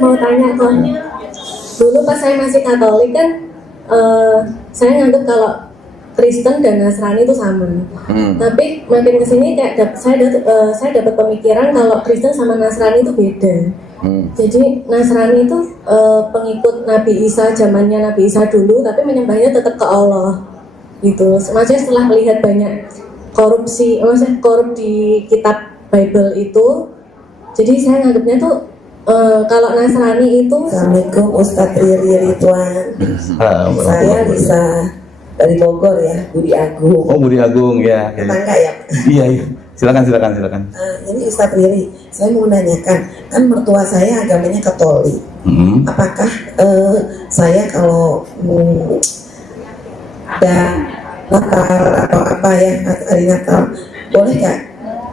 mau tanya Kon. Dulu pas saya masih Katolik kan, saya nganggap kalau Kristen dan Nasrani itu sama. Tapi makin kesini kayak saya dapat pemikiran kalau Kristen sama Nasrani itu beda. Jadi Nasrani itu pengikut Nabi Isa, zamannya Nabi Isa dulu, tapi menyembahnya tetap ke Allah. Gitu. Maksudnya setelah melihat banyak korupsi, maksudnya korup di kitab Bible itu, jadi saya nganggapnya tuh kalau Nasrani itu. Assalamualaikum Ustadz Riri Ridwan. Saya bisa dari Bogor ya, Budi Agung. Oh, Budi Agung ya. Tetangga ya. Iya. Silakan. Ini Ustadz Riri, saya mau menanyakan, kan mertua saya agamanya Katolik. Apakah saya kalau ada Natal atau apa ya, hari Natal, boleh nggak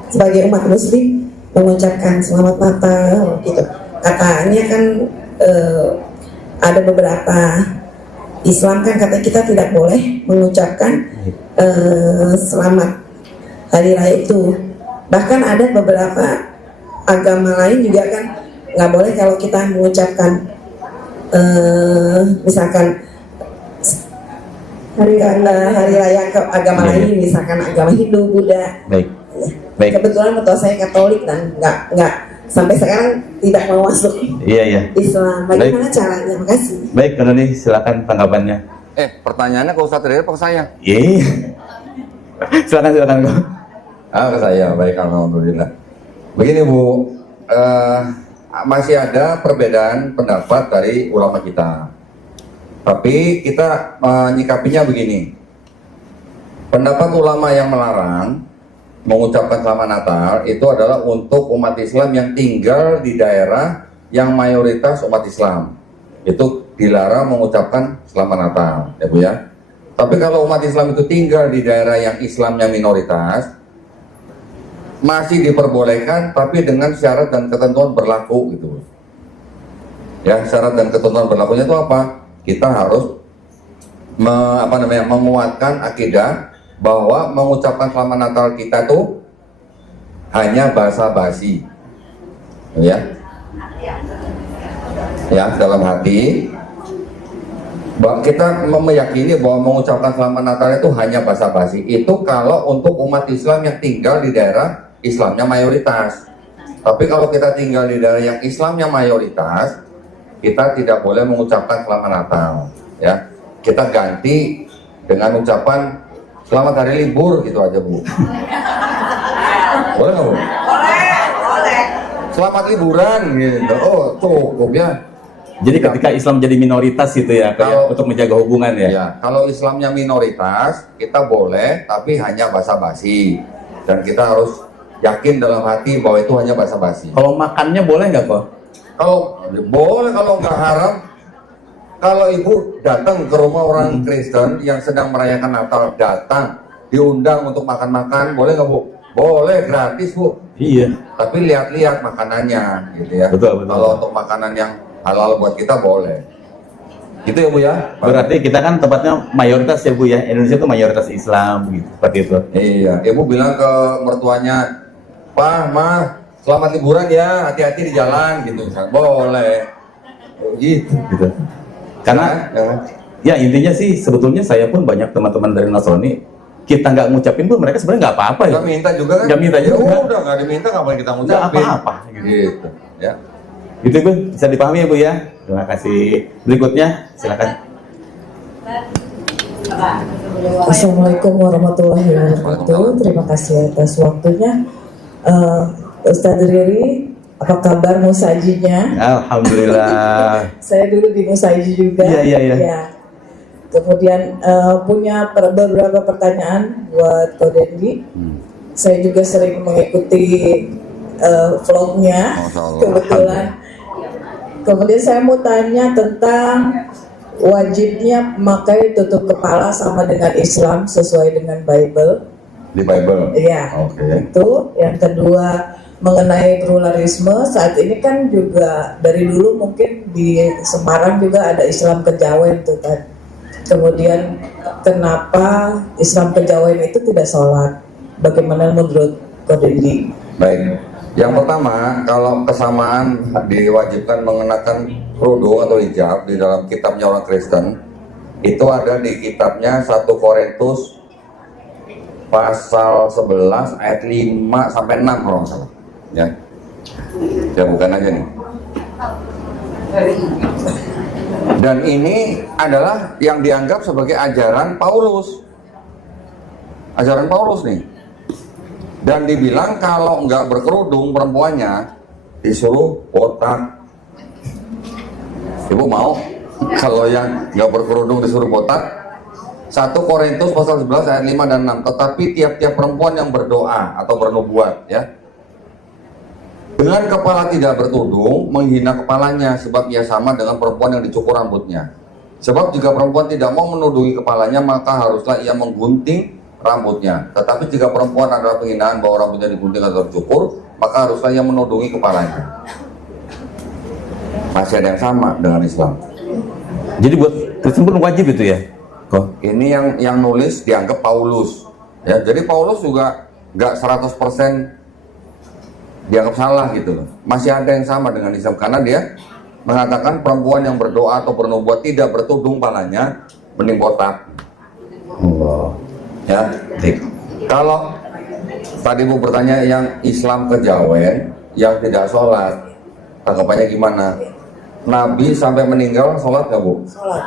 sebagai umat Muslim mengucapkan Selamat Natal gitu? Katanya kan ada beberapa Islam kan katanya kita tidak boleh mengucapkan selamat hari raya itu. Bahkan ada beberapa agama lain juga kan nggak boleh kalau kita mengucapkan misalkan hari raya ke agama lain, misalkan agama Hindu, Buddha. Baik. Kebetulan mertua saya Katolik dan nggak sampai sekarang tidak mau masuk Islam. Bagaimana caranya? Makasih. Baik, karena nih silakan tanggapannya. Pertanyaannya ke Ustadz Riri apa ke saya? Iya. Silakan. Ke saya, baik, alhamdulillah. Begini Bu, masih ada perbedaan pendapat dari ulama kita. Tapi kita menyikapinya begini. Pendapat ulama yang melarang mengucapkan Selamat Natal itu adalah untuk umat Islam yang tinggal di daerah yang mayoritas umat Islam. Itu dilarang mengucapkan Selamat Natal, ya Bu ya. Tapi kalau umat Islam itu tinggal di daerah yang Islamnya minoritas, masih diperbolehkan, tapi dengan syarat dan ketentuan berlaku gitu. Ya, syarat dan ketentuan berlakunya itu apa? Kita harus menguatkan akidah bahwa mengucapkan Selamat Natal kita tuh hanya basa-basi, ya, dalam hati. Kita meyakini bahwa mengucapkan Selamat Natal itu hanya basa-basi. Itu kalau untuk umat Islam yang tinggal di daerah Islamnya mayoritas. Tapi kalau kita tinggal di daerah yang Islamnya mayoritas, kita tidak boleh mengucapkan Selamat Natal, ya. Kita ganti dengan ucapan Selamat Hari Libur gitu aja Bu. Boleh nggak Bu? Boleh. Selamat liburan gitu. Oh cukup ya. Jadi ketika Islam jadi minoritas gitu ya, untuk menjaga hubungan ya. Ya, kalau Islamnya minoritas kita boleh, tapi hanya basa-basi. Dan kita harus yakin dalam hati bahwa itu hanya basa-basi. Kalau makannya boleh nggak kok? Kalau boleh, kalau nggak haram. Kalau ibu datang ke rumah orang Kristen yang sedang merayakan Natal, datang diundang untuk makan-makan, boleh nggak Bu? Boleh, gratis Bu. Iya. Tapi lihat-lihat makanannya, gitu ya. Betul. Kalau untuk makanan yang halal buat kita boleh. Gitu ya Bu ya. Berarti kita kan tempatnya mayoritas ya Bu ya. Indonesia itu mayoritas Islam gitu, seperti itu. Iya. Ibu bilang ke mertuanya, Pak, Ma, selamat liburan ya, hati-hati di jalan gitu. Boleh. Gitu. Karena ya intinya sih sebetulnya saya pun banyak teman-teman dari Nasrani, kita nggak ngucapin pun mereka sebenarnya nggak apa-apa ya. Nggak minta juga kan? Nggak minta juga. Ya udah, nggak diminta nggak boleh kita ngucapin. Nggak apa-apa. Gitu. Ya. Gitu Bu, bisa dipahami ya Bu ya. Terima kasih. Berikutnya silakan. Assalamualaikum warahmatullahi wabarakatuh. Terima kasih atas waktunya, Ustadz Riri. Apa kabar musajinya? Alhamdulillah. Saya dulu di musaji juga. Iya. Ya. Kemudian punya beberapa pertanyaan buat Ko Dendi. Saya juga sering mengikuti vlognya kebetulan. Kemudian saya mau tanya tentang wajibnya memakai tutup kepala sama dengan Islam sesuai dengan Bible. Di Bible? Iya. Oke. Itu. Yang kedua, mengenai pluralisme, saat ini kan juga dari dulu mungkin di Semarang juga ada Islam Kejawen tuh kan. Kemudian kenapa Islam Kejawen itu tidak sholat? Bagaimana menurut Ko Dendi? Baik. Yang pertama, kalau kesamaan diwajibkan mengenakan kerudung atau hijab di dalam kitabnya orang Kristen, itu ada di kitabnya 1 Korintus pasal 11 ayat 5 sampai 6 kalau nggak salah. Ya. Ya bukan aja nih. Dan ini adalah yang dianggap sebagai ajaran Paulus. Ajaran Paulus nih. Dan dibilang kalau nggak berkerudung perempuannya disuruh botak. Ibu mau kalau yang nggak berkerudung disuruh botak? 1 Korintus pasal 11 ayat 5 dan 6. Tetapi tiap-tiap perempuan yang berdoa atau bernubuat ya dengan kepala tidak bertudung menghina kepalanya, sebab ia sama dengan perempuan yang dicukur rambutnya. Sebab jika perempuan tidak mau menudungi kepalanya, maka haruslah ia menggunting rambutnya. Tetapi jika perempuan adalah penghinaan bahwa rambutnya digunting atau dicukur, maka haruslah ia menudungi kepalanya. Masih ada yang sama dengan Islam. Jadi buat Kristen pun wajib itu ya? Kok? Ini yang nulis dianggap Paulus. Ya, jadi Paulus juga nggak 100% dianggap salah gitu loh. Masih ada yang sama dengan Islam karena dia mengatakan perempuan yang berdoa atau bernubuat tidak bertudung palanya mending botak. Allah. Ya. Kalau tadi Bu bertanya yang Islam kejawen yang tidak sholat, tanggapannya gimana? Nabi sampai meninggal sholat nggak Bu? Sholat.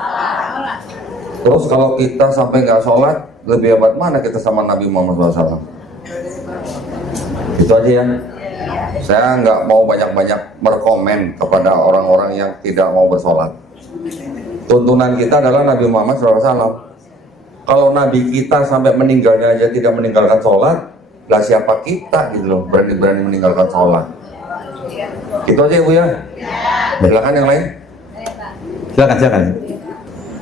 Terus kalau kita sampai nggak sholat, lebih hebat mana kita sama Nabi Muhammad SAW? Itu aja ya. Saya nggak mau banyak-banyak merekomen kepada orang-orang yang tidak mau bersolat. Tuntunan kita adalah Nabi Muhammad SAW. Kalau Nabi kita sampai meninggalnya aja tidak meninggalkan sholat, lah siapa kita gitu loh, berani-berani meninggalkan sholat. Itu aja Bu ya. Silakan yang lain. Silakan.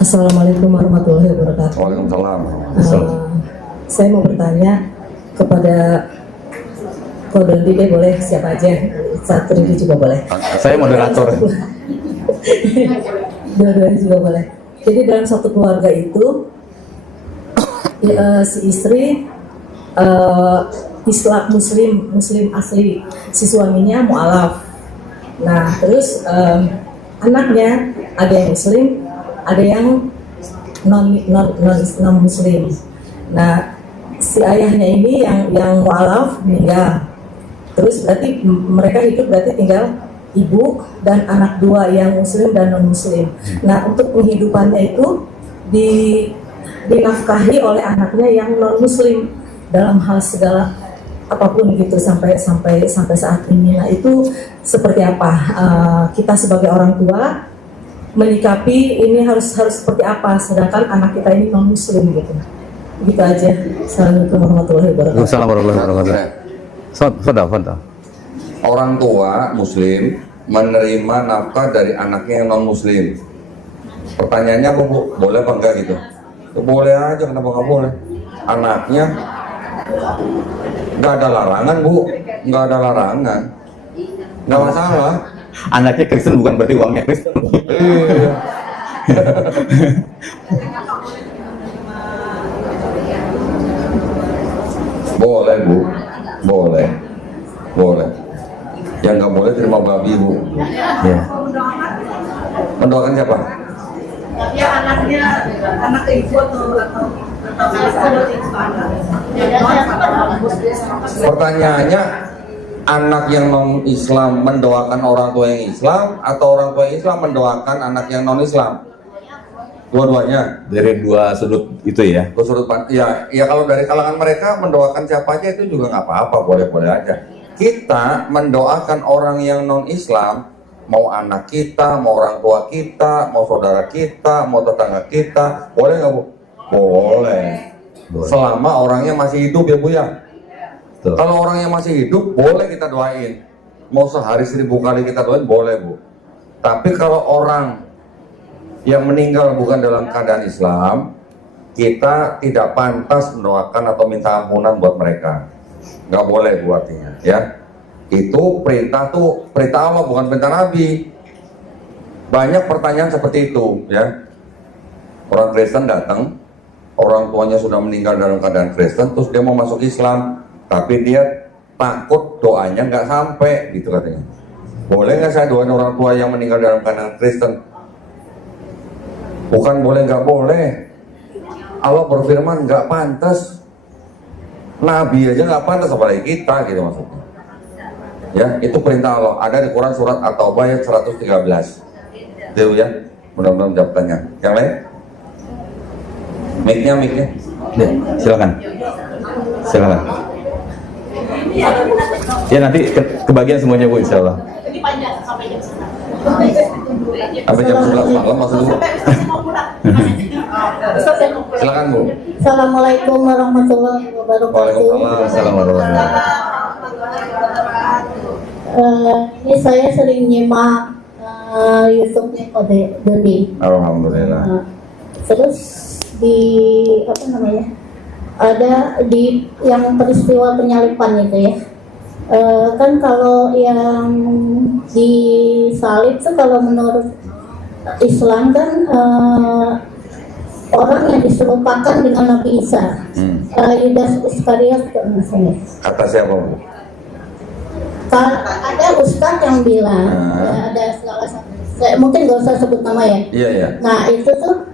Assalamualaikum warahmatullahi wabarakatuh. Waalaikumsalam. Saya mau bertanya kepada Kodon Dide, boleh siapa aja, satu ini juga boleh. Saya moderator. Dua-duanya juga boleh. Jadi dalam satu keluarga itu si istri Islam muslim asli, si suaminya mu'alaf. Nah terus anaknya ada yang muslim, ada yang non muslim. Nah si ayahnya ini yang mu'alaf meninggal. Terus berarti mereka hidup berarti tinggal ibu dan anak dua yang muslim dan non muslim. Nah untuk penghidupannya itu dinafkahi oleh anaknya yang non muslim dalam hal segala apapun gitu sampai saat ini. Nah itu seperti apa kita sebagai orang tua menyikapi ini harus seperti apa sedangkan anak kita ini non muslim gitu. Gitu aja. Assalamualaikum warahmatullahi wabarakatuh. Assalamualaikum warahmatullahi wabarakatuh. Fadal. Orang tua muslim menerima nafkah dari anaknya yang non muslim. Pertanyaannya apa Bu? Boleh apa enggak gitu? Ya, boleh aja, kenapa nggak boleh? Anaknya nggak ada larangan Bu, nggak ada larangan, nggak masalah. Anaknya Kristen bukan berarti uangnya Kristen. Iya. Boleh Bu, boleh. Yang nggak boleh terima babi Bu. Ya. Mendoakan siapa? Ya anaknya, anak ibu atau Pertanyaannya, anak yang non Islam mendoakan orang tua yang Islam atau orang tua yang Islam mendoakan anak yang non Islam? Dua-duanya. Dari dua sudut itu ya. Dua sudut pandang. Ya kalau dari kalangan mereka mendoakan siapa aja itu juga nggak apa-apa, boleh-boleh aja. Kita mendoakan orang yang non Islam, mau anak kita, mau orang tua kita, mau saudara kita, mau tetangga kita, boleh nggak Bu? Boleh. Selama orangnya masih hidup ya Bu ya. Betul. Kalau orangnya masih hidup, boleh kita doain. Mau sehari 1000 kali kita doain, boleh Bu. Tapi kalau orang yang meninggal bukan dalam keadaan Islam, kita tidak pantas mendoakan atau minta ampunan buat mereka. Nggak boleh Bu artinya ya. Itu perintah Allah bukan perintah Nabi. Banyak pertanyaan seperti itu ya. Orang Kristen datang, orang tuanya sudah meninggal dalam keadaan Kristen, terus dia mau masuk Islam, tapi dia takut doanya nggak sampai gitu katanya. Boleh nggak saya doain orang tua yang meninggal dalam keadaan Kristen? Bukan boleh nggak boleh. Allah berfirman nggak pantas. Nabi aja nggak pantas apalagi kita gitu maksudnya. Ya, itu perintah Allah. Ada di Quran surat At-Taubah ayat 113. Itu ya. Mudah-mudahan menjawab tanya. Yang lain? Mic-nya. Ya, silakan. Silakan. Ya nanti kebagian semuanya Bu, insya Allah. Sampai jam 11 malam maksud dulu. Silakan Bu. Assalamualaikum warahmatullahi wabarakatuh. Waalaikumsalam warahmatullahi wabarakatuh. Ini saya sering nyimak YouTube-nya Kode Dodi. Alhamdulillah. Terus di apa namanya? Ada di yang peristiwa penyalipan itu ya. Kan kalau yang disalib tuh kalau menurut Islam kan orang yang diserupakan dengan Nabi Isa. Yudas Iskariot misalnya. Kata siapa Bu? Ada ustadz yang bilang ada salah satu, mungkin gak usah sebut nama ya. Iya. Nah itu tuh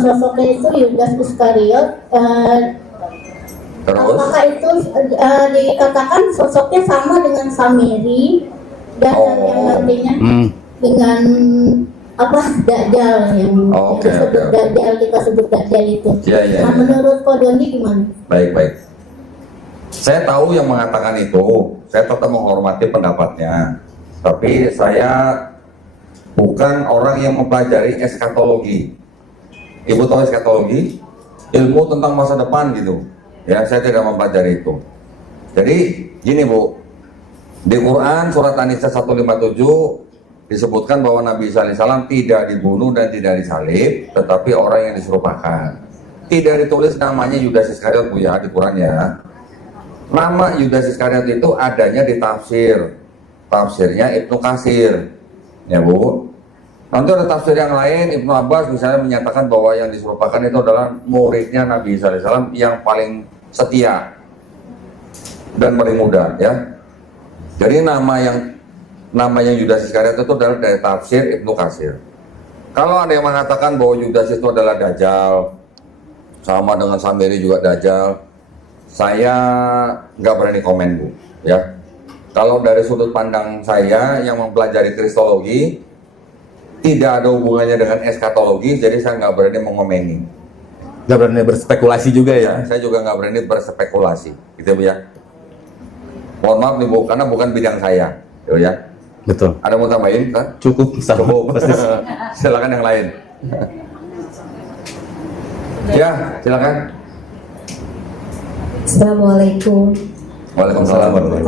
sosoknya itu Yudas Iskariot. Terus? Maka itu dikatakan sosoknya sama dengan Samiri dan yang nantinya dengan apa Dajjal yang disebut Dajjal, kita sebut Dajjal itu. Iya. Nah, menurut Kodoni gimana? Baik. Saya tahu yang mengatakan itu, saya tetap menghormati pendapatnya. Tapi saya bukan orang yang mempelajari eskatologi. Ibu tahu eskatologi? Ilmu tentang masa depan gitu. Ya, saya tidak mempelajari itu. Jadi gini Bu, di Quran surat An-Nisa 157 disebutkan bahwa Nabi Isa alaihissalam tidak dibunuh dan tidak disalib, tetapi orang yang diserupakan. Tidak ditulis namanya Yudas Iskariot Bu ya di Quran ya. Nama Yudas Iskariot itu adanya di tafsirnya Ibnu Katsir ya Bu. Nanti ada tafsir yang lain, Ibnu Abbas misalnya menyatakan bahwa yang diserupakan itu adalah muridnya Nabi Isa alaihissalam yang paling setia dan paling muda ya. Jadi namanya Yudas Iskariot itu adalah dari tafsir Ibnu Katsir. Kalau ada yang mengatakan bahwa Yudas itu adalah Dajjal, sama dengan Samiri juga Dajjal, saya nggak berani komen Bu ya. Kalau dari sudut pandang saya yang mempelajari kristologi, tidak ada hubungannya dengan eskatologi, jadi saya nggak berani mengomeni. Nggak berani berspekulasi juga ya? Saya juga nggak berani berspekulasi, gitu Bu ya. Mohon maaf nih Bu, karena bukan bidang saya, gitu ya. Betul. Ada mau tambahin kan? Cukup. Silakan yang lain. Ya, silakan. Assalamualaikum. Waalaikumsalam warahmatullahi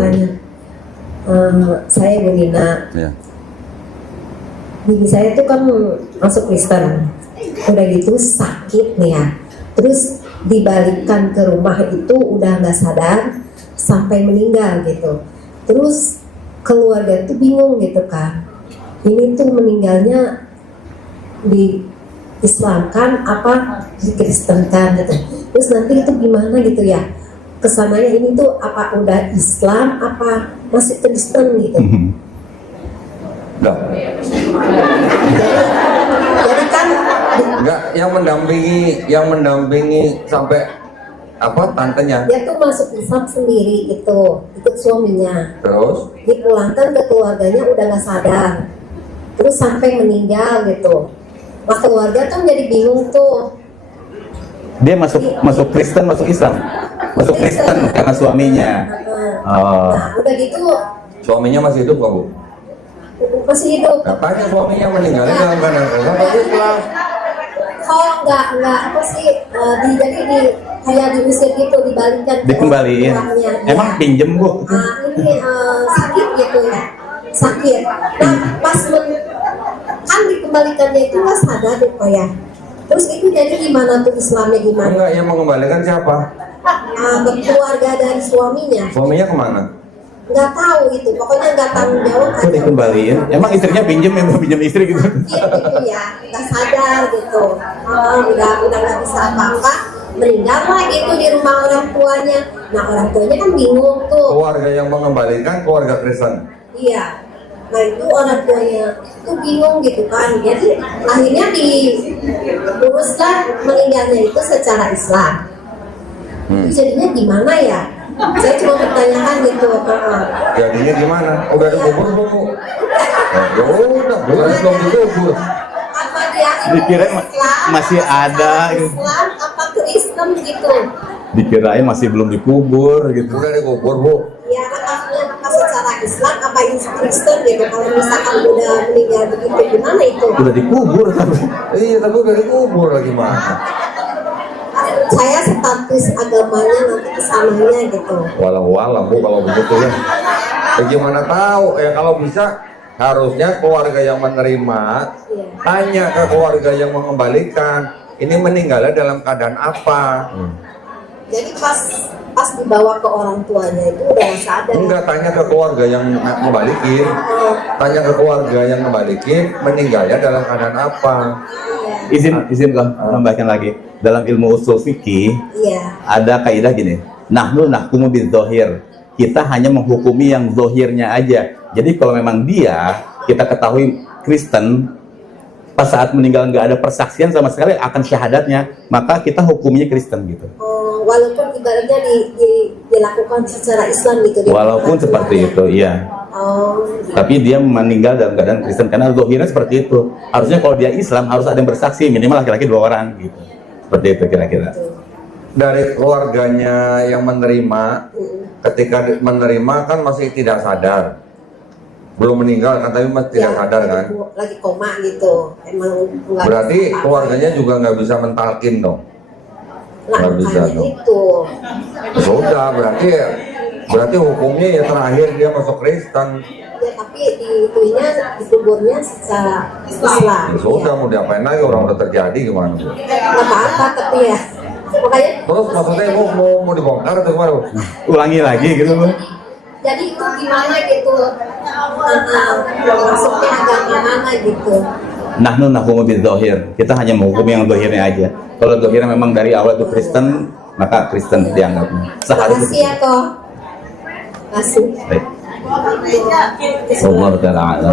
wabarakatuh. Saya Bu Nina. Ya. Bibi saya itu kan masuk Kristen, udah gitu sakit nih ya, terus dibalikkan ke rumah itu udah nggak sadar sampai meninggal gitu. Terus keluarga tuh bingung gitu kan, ini tuh meninggalnya di Islamkan apa dikristenkan gitu. Terus nanti itu gimana gitu ya, kesananya ini tuh apa udah Islam apa masih Kristen gitu. Nah. Jadi kan Enggak, yang mendampingi sampai apa tantenya. dia tuh masuk Islam sendiri gitu, ikut suaminya. Terus Dipulangkan ke keluarganya udah nggak sadar, terus sampai meninggal gitu. Nah keluarga kan jadi bingung tuh. Dia masuk Kristen, masuk Islam, masuk Kristen karena suaminya. Nah udah gitu suaminya masih hidup nggak Bu? masih hidup. Katanya suaminya meninggalnya dalam keadaan Islam atau Islam? Oh nggak apa sih jadi kayak diusir gitu, dibalikan ke Dikembaliin. orangnya. Emang Ya. pinjem Bu? Ini sakit gitu ya, sakit. Nah pas kan dikembalikannya itu nggak sadar gitu ya. Terus itu jadi gimana tuh Islamnya gimana? Enggak, yang mengembalikan siapa? Keluarga dari suaminya. Suaminya kemana? Nggak tahu itu, pokoknya nggak tanggung jawab. Kok dikembaliin? Emang istrinya pinjem, yang pinjem istri gitu? Sakit gitu ya, nggak sadar gitu. Udah nggak bisa apa-apa. meninggal lah gitu di rumah orang tuanya. Nah orang tuanya kan bingung tuh. Keluarga yang mengembalikan keluarga Kristen. Iya. Nah itu orang tuanya itu bingung gitu kan. Jadi akhirnya diuruslah meninggalnya itu secara Islam. Jadinya gimana ya? Saya cuma bertanyakan gitu. Jadinya gimana? Udah dikubur belum, Bu? Ya udah, belum dikubur. Apa dia Dikirain Islam, masih ada gitu. Islam apa Kristen gitu? Dikirain masih belum dikubur gitu. Udah dikubur, Bu. Ya kan maksudnya apa secara Islam apa Kristen gitu? Kalau misalkan udah meninggal begitu gimana itu? Udah dikubur tapi. Iya, tapi udah dikubur lagi mana? Saya status agamanya nanti kesananya gitu. Walau Bu kalau begitu ya. Gimana tahu? Ya kalau bisa harusnya keluarga yang menerima tanya ke keluarga yang mengembalikan. Ini meninggalnya dalam keadaan apa? Jadi pas dibawa ke orang tuanya itu udah sadar. Enggak, tanya ke keluarga yang ngebalikin. Tanya ke keluarga yang ngebalikin meninggalnya dalam keadaan apa? Izin kok tambahkan lagi. Dalam ilmu usul fikih Iya. ada kaidah gini. Nahnu nahkumu bidzahir. Kita hanya menghukumi yang zahirnya aja. Jadi kalau memang dia kita ketahui Kristen pas saat meninggal nggak ada persaksian sama sekali akan syahadatnya, maka kita hukumnya Kristen gitu. Walaupun ibaratnya dilakukan secara Islam gitu. Walaupun seperti itu, iya. Gitu. Tapi dia meninggal dalam keadaan Kristen karena zahirnya seperti itu. Harusnya kalau dia Islam harus ada yang bersaksi minimal laki-laki 2 orang gitu. Seperti itu kira-kira. Dari keluarganya yang menerima, ketika menerima kan masih tidak sadar, belum meninggal kan, tapi masih tidak sadar kan. Lagi koma gitu. Emang nggak Berarti bisa keluarganya juga nggak bisa mentalkin dong. Nah, nggak bisa makanya dong. itu. Sudah, berarti hukumnya ya terakhir dia masuk Kristen. Ya tapi dikuburnya secara Islam. Ya sudah, mau diapain lagi, orang udah terjadi gimana? Bu? Nggak apa-apa tapi ya. Makanya Terus maksudnya mau dibongkar atau gimana? Bu? Ulangi lagi gitu, Bu. jadi itu gimana gitu. Masuknya agama mana gitu. Nahnu nahkumu bidzahir. Kita hanya menghukumi yang zahirnya aja. Kalau zahirnya memang dari awal itu Kristen, maka Kristen dianggapnya. Seharusnya. Makasih ya kok. Makasih. Baik. Allah Ta'ala.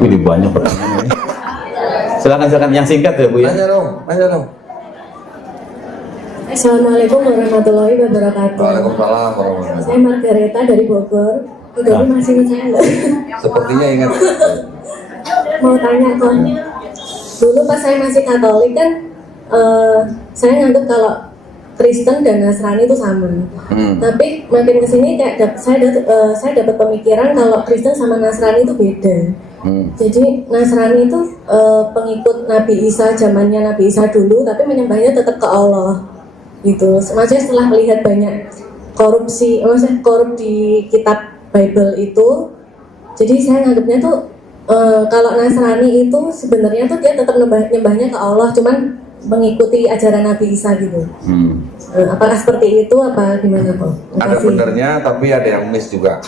Ini banyak pertanyaan. Silakan yang singkat ya, Bu ya. Nanya dong. Assalamualaikum warahmatullahi wabarakatuh. Waalaikumsalam warahmatullahi. Saya Margareta dari Bogor. Itu masih ingat saya nggak? Sepertinya ingat. Mau tanya kok. Dulu pas saya masih Katolik kan, saya nganggap kalau Kristen dan Nasrani itu sama. Tapi makin kesini kayak saya dapat pemikiran kalau Kristen sama Nasrani itu beda. Jadi Nasrani itu pengikut Nabi Isa, zamannya Nabi Isa dulu, tapi menyembahnya tetap ke Allah. Gitu. Maksudnya setelah melihat banyak korupsi, korup di kitab Bible itu, jadi saya nganggapnya tuh kalau Nasrani itu sebenarnya tuh dia tetap nyembahnya ke Allah, cuman mengikuti ajaran Nabi Isa gitu. Apakah seperti itu apa gimana kok? Ada benernya tapi ada yang miss juga.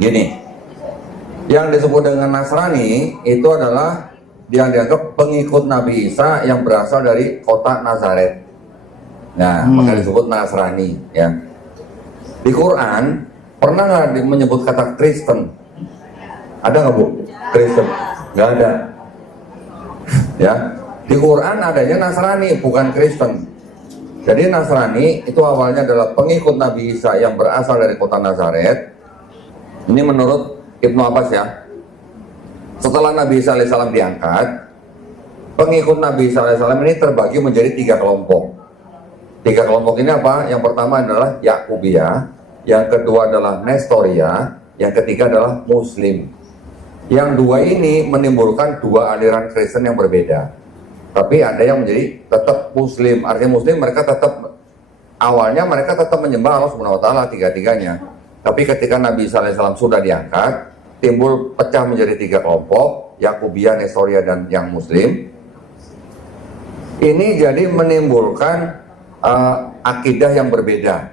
Gini, yang disebut dengan Nasrani itu adalah yang dianggap pengikut Nabi Isa yang berasal dari kota Nazaret. Nah, maka disebut Nasrani ya. Di Quran pernah nggak menyebut kata Kristen? Ada nggak, Bu? Kristen? Nggak ada. Ya. Di Quran adanya Nasrani, bukan Kristen. Jadi Nasrani itu awalnya adalah pengikut Nabi Isa yang berasal dari kota Nazaret. Ini menurut Ibnu Abbas ya. Setelah Nabi Isa alaihissalam diangkat, pengikut Nabi Isa alaihissalam ini terbagi menjadi 3 kelompok. 3 kelompok ini apa? Yang pertama adalah Yakubiyah, yang kedua adalah Nestoria, yang ketiga adalah Muslim. Yang dua ini menimbulkan 2 aliran Kristen yang berbeda. Tapi ada yang menjadi tetap Muslim. Artinya Muslim mereka tetap awalnya mereka tetap menyembah Allah Subhanahu wa taala 3-tiganya. Tapi ketika Nabi Isa alaihissalam sudah diangkat, timbul pecah menjadi 3 kelompok, Yakubiyah, Nestoria dan yang Muslim. Ini jadi menimbulkan akidah yang berbeda.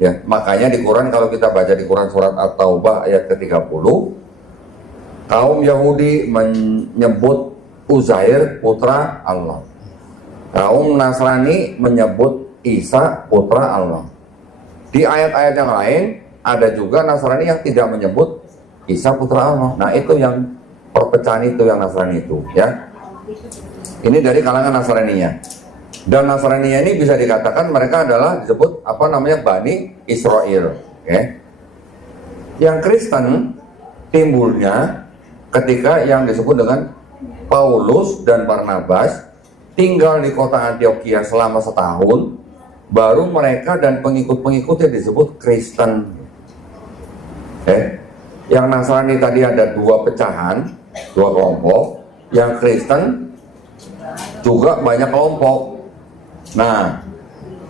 Ya, makanya di Quran kalau kita baca di Quran surat At-Taubah ayat ke-30, kaum Yahudi menyebut Uzair putra Allah. Kaum Nasrani menyebut Isa putra Allah. Di ayat-ayat yang lain ada juga Nasrani yang tidak menyebut Isa putra Allah. Nah itu yang perpecahan itu yang Nasrani itu ya. Ini dari kalangan Nasraninya. Dan Nasraninya ini bisa dikatakan mereka adalah disebut apa namanya Bani Israel. Okay? Yang Kristen timbulnya ketika yang disebut dengan Paulus dan Barnabas tinggal di kota Antioquia selama setahun, baru mereka dan pengikut-pengikutnya disebut Kristen. Yang Nasrani tadi ada dua pecahan, dua kelompok. Yang Kristen juga banyak kelompok. Nah,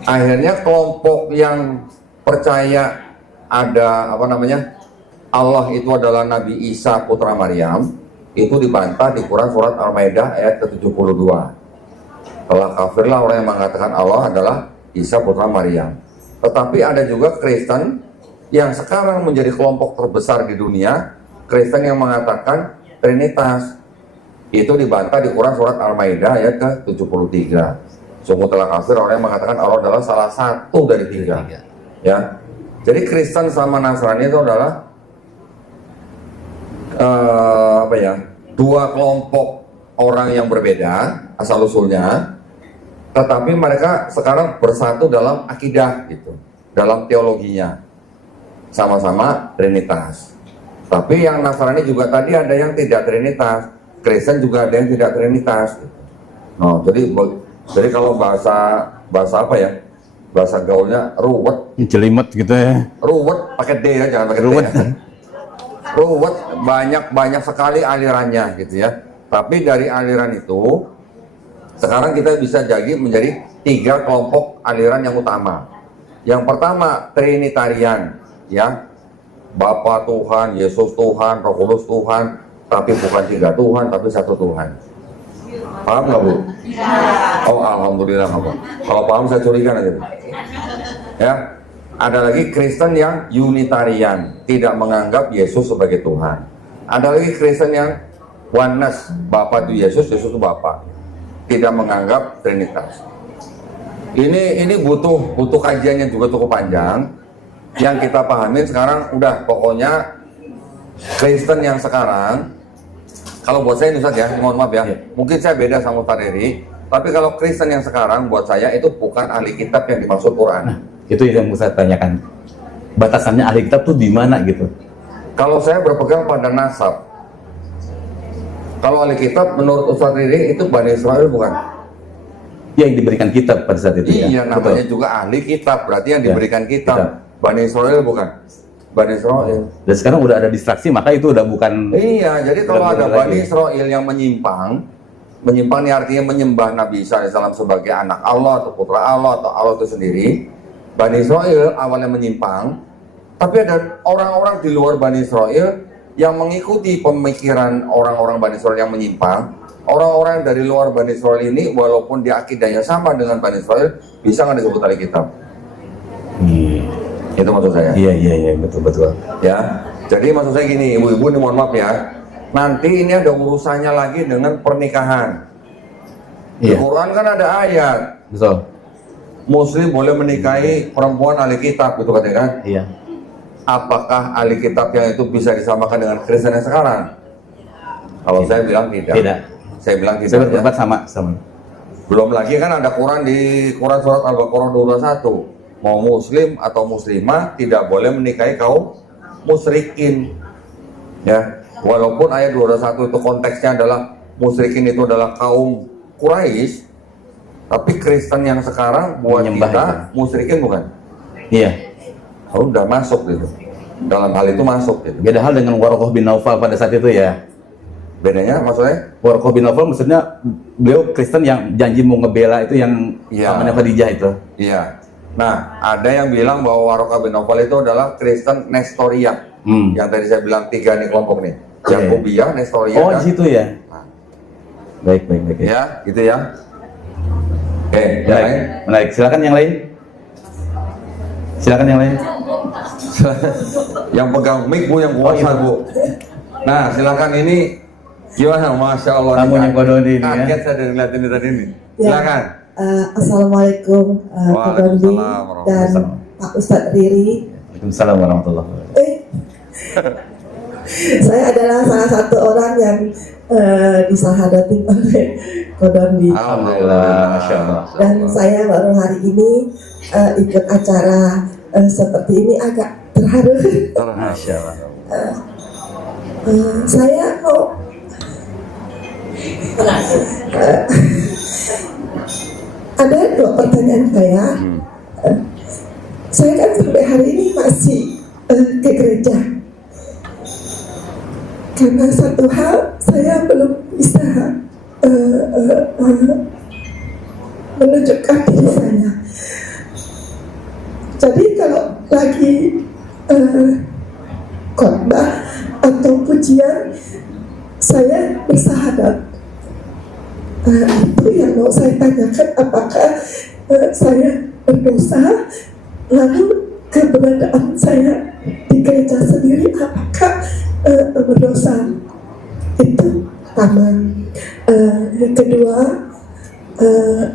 akhirnya kelompok yang percaya ada apa namanya Allah itu adalah Nabi Isa putra Maryam itu dibantah di Quran surat Al-Maidah ayat ke-72. Telah kafirlah orang yang mengatakan Allah adalah Isa putra Maryam. Tetapi ada juga Kristen yang sekarang menjadi kelompok terbesar di dunia, Kristen yang mengatakan Trinitas. Itu dibantah di Quran surat Al-Maidah ayat ke-73. Sungguh telah kafir orang yang mengatakan Allah adalah salah satu dari tiga. Ya. Jadi Kristen sama Nasrani itu adalah dua kelompok orang yang berbeda asal usulnya, tetapi mereka sekarang bersatu dalam akidah gitu, dalam teologinya, sama-sama Trinitas. Tapi yang Nasrani juga tadi ada yang tidak Trinitas, Kristen juga ada yang tidak Trinitas. Gitu. Nah, jadi kalau bahasa apa ya? Bahasa gaulnya ruwet, jelimet gitu ya. Ruwet pakai D ya, jangan pakai ruwet. D. Ya. Ruwet banyak sekali alirannya gitu ya. Tapi dari aliran itu sekarang kita bisa menjadi tiga kelompok aliran yang utama. Yang pertama Trinitarian ya. Bapa Tuhan, Yesus Tuhan, Roh Kudus Tuhan, tapi bukan tiga Tuhan, tapi satu Tuhan. Paham nggak Bu? Oh alhamdulillah kamu. Kalau paham saya curiga nanti. Ya, ada lagi Kristen yang Unitarian, tidak menganggap Yesus sebagai Tuhan. Ada lagi Kristen yang Oneness, Bapa itu Yesus, Yesus itu Bapa, tidak menganggap Trinitas. Ini butuh kajian yang juga cukup panjang. Yang kita pahamin sekarang udah pokoknya Kristen yang sekarang, kalau buat saya ini Ustaz ya, mohon maaf ya, mungkin saya beda sama Ustaz Riri, tapi kalau Kristen yang sekarang buat saya itu bukan ahli kitab yang dimaksud Quran. Nah, itu yang saya tanyakan. Batasannya ahli kitab tuh di mana gitu? Kalau saya berpegang pada nasab. Kalau ahli kitab menurut Ustaz Riri itu Bani Israel bukan? Yang diberikan kitab pada saat itu. Iya, namanya juga ahli kitab, berarti yang diberikan kitab. Bani Israel bukan? Bani Israel. Dan sekarang udah ada distraksi, maka itu udah bukan. Iya, jadi kalau ada Bani Israel yang menyimpang ini artinya menyembah Nabi Isa AS sebagai anak Allah atau putra Allah atau Allah itu sendiri. Bani Israel awalnya menyimpang, tapi ada orang-orang di luar Bani Israel yang mengikuti pemikiran orang-orang Bani Israel yang menyimpang. Orang-orang dari luar Bani Israel ini walaupun dia akidahnya sama dengan Bani Israel, bisa nggak disebut ahli kitab? Itu maksud saya. Iya, betul. Ya, jadi maksud saya gini, ibu-ibu ini mohon maaf ya. Nanti ini ada urusannya lagi dengan pernikahan. Di Quran kan ada ayat. Betul. Muslim boleh menikahi perempuan ahli kitab, gitu katanya kan? Iya. Apakah ahli kitab yang itu bisa disamakan dengan Kristen yang sekarang? Kalau saya bilang tidak. Tidak. Saya bilang tidak. Saya berpendapat sama. Belum lagi kan ada Quran di Quran surat Al-Baqarah 21. Mau muslim atau muslimah tidak boleh menikahi kaum musyrikin. Ya, walaupun ayat 21 itu konteksnya adalah musyrikin itu adalah kaum Quraisy, tapi Kristen yang sekarang buat menyembah kita itu. Musyrikin bukan? Iya. Oh, udah masuk gitu. Dalam hal itu masuk gitu. Beda hal dengan Warqah bin Naufal pada saat itu ya. Bedanya maksudnya? Warqah bin Naufal maksudnya beliau Kristen yang janji mau ngebela itu yang namanya Khadijah itu. Iya. Nah, ada yang bilang bahwa Warqah bin Naufal itu adalah Kristen Nestoriah. Yang tadi saya bilang tiga nih kelompok nih. Yakobiyah, Nestoriah. Oh, di situ ya. Nah. Baik. Ya, gitu ya. Oke, yang lain? Menarik. Silakan yang lain. Yang pegang mic Bu, yang kuasa Bu. Nah, silakan ini gimana? Masya Allah. Tamu yang kodo ini. Kaget saya dari lihat ini tadi ini. Silakan. Assalamualaikum Pak Dondi Waalaikumsalam dan Pak Ustadz Riri. Waalaikumsalam warahmatullahi wabarakatuh. Saya adalah salah satu orang yang disahadati oleh Kodondi. Alhamdulillah, Masya Allah. Dan saya baru hari ini ikut acara seperti ini agak terharu. Masya Allah. Saya mau ada 2 pertanyaan saya. Saya kan sampai hari ini masih ke gereja. Karena satu hal saya belum bisa menunjukkan diri saya. Jadi kalau lagi khotbah atau pujian saya bersahadat. Itu yang mau saya tanyakan, apakah saya berdosa, lalu keberadaan saya di gereja sendiri apakah berdosa? Itu pertama. Yang kedua,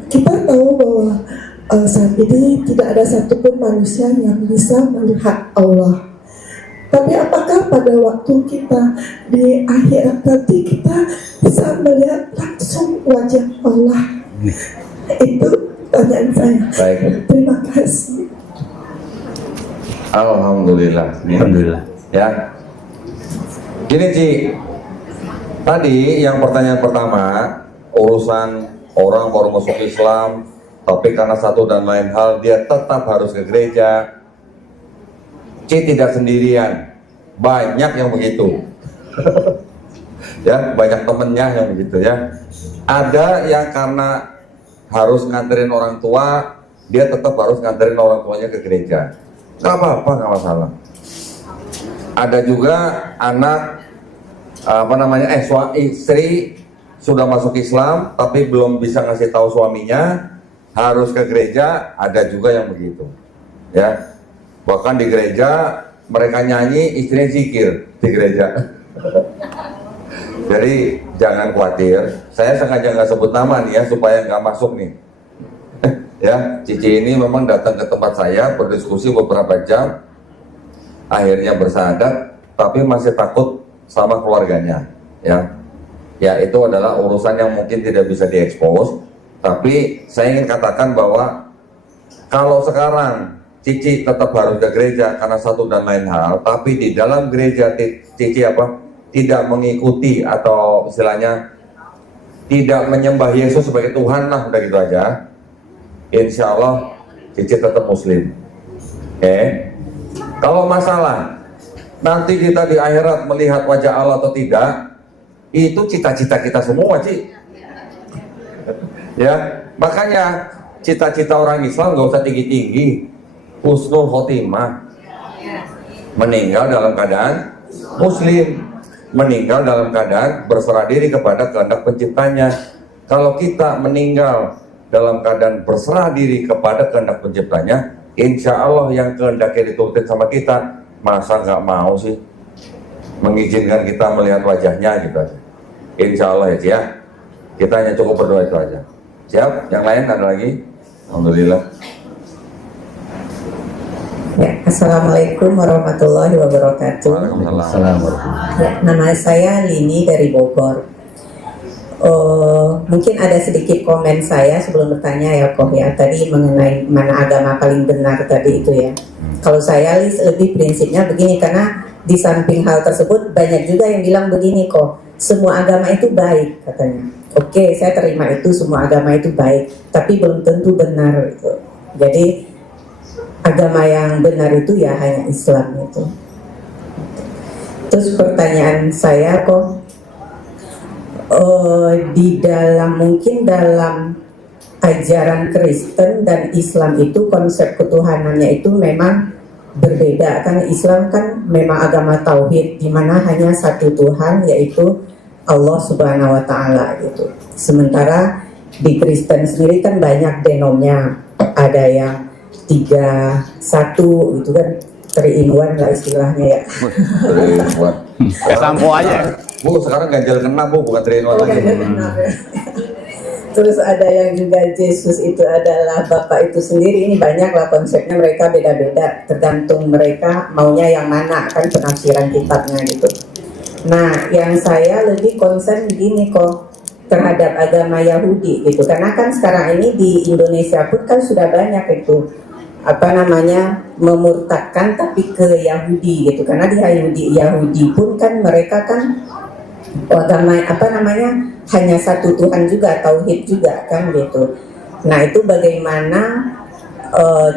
kita tahu bahwa saat ini tidak ada satupun manusia yang bisa melihat Allah. Tapi apakah pada waktu kita di akhirat nanti kita bisa melihat langsung wajah Allah? Itu pertanyaan saya. Baik. Terima kasih. Alhamdulillah. Alhamdulillah. Ya. Gini Ci, tadi yang pertanyaan pertama urusan orang baru masuk Islam, tapi karena satu dan lain hal dia tetap harus ke gereja. Ci tidak sendirian, banyak yang begitu. Ya, banyak temennya yang begitu ya. Ada yang karena harus nganterin orang tua, dia tetap harus nganterin orang tuanya ke gereja. Gak apa-apa, gak masalah. Ada juga anak istri sudah masuk Islam tapi belum bisa ngasih tahu suaminya harus ke gereja, ada juga yang begitu. Ya. Bahkan di gereja mereka nyanyi, istrinya zikir di gereja. Jadi jangan khawatir. Saya sengaja nggak sebut nama nih ya supaya nggak masuk nih. Ya, Cici ini memang datang ke tempat saya berdiskusi beberapa jam, akhirnya bersahadat, tapi masih takut sama keluarganya. Ya itu adalah urusan yang mungkin tidak bisa diekspos. Tapi saya ingin katakan bahwa kalau sekarang Cici tetap harus ke gereja karena satu dan lain hal, tapi di dalam gereja Cici tidak mengikuti atau istilahnya tidak menyembah Yesus sebagai Tuhan lah, udah gitu aja. Insya Allah Cici tetap Muslim. Kalau masalah nanti kita di akhirat melihat wajah Allah atau tidak, itu cita-cita kita semua, Ci. Ya, makanya cita-cita orang Islam gak usah tinggi-tinggi. Husnul khotimah, meninggal dalam keadaan Muslim, meninggal dalam keadaan berserah diri kepada kehendak penciptanya. Kalau kita meninggal dalam keadaan berserah diri kepada kehendak penciptanya, insya Allah yang kehendaknya diturutin sama kita, masa nggak mau sih mengizinkan kita melihat wajahnya gitu aja. Insya Allah ya Ci ya. Kita hanya cukup berdoa itu aja. Siap? Yang lain ada lagi? Alhamdulillah. Ya, Assalamualaikum warahmatullahi wabarakatuh. Waalaikumsalam warahmatullahi Ya, nama saya Lini dari Bogor. Mungkin ada sedikit komen saya sebelum bertanya ya Koh ya, tadi mengenai mana agama paling benar tadi itu ya. Kalau saya lebih prinsipnya begini, karena di samping hal tersebut banyak juga yang bilang begini Koh, semua agama itu baik katanya. Oke, saya terima itu, semua agama itu baik, tapi belum tentu benar gitu. Jadi agama yang benar itu ya hanya Islam itu. Terus pertanyaan saya Koh, di dalam mungkin dalam ajaran Kristen dan Islam itu konsep ketuhanannya itu memang berbeda kan. Islam kan memang agama tauhid di mana hanya satu Tuhan yaitu Allah Subhanahu wa taala gitu. Sementara di Kristen sendiri kan banyak denomnya, ada yang 3-1 gitu kan, 3-in-1 lah istilahnya ya. 3-in-1. Sampo aja. Bu, sekarang ganjil genap Bu, bukan 3-in-1 lagi. Terus ada yang juga Yesus itu adalah Bapa itu sendiri. Ini banyak lah konsepnya, mereka beda-beda tergantung mereka maunya yang mana, kan penafsiran kitabnya gitu. Nah, yang saya lebih concern gini kok terhadap agama Yahudi gitu, karena kan sekarang ini di Indonesia pun kan sudah banyak itu apa namanya memurtadkan tapi ke Yahudi gitu, karena di Yahudi pun kan mereka kan agama apa namanya hanya satu Tuhan juga, tauhid juga kan gitu. Nah itu bagaimana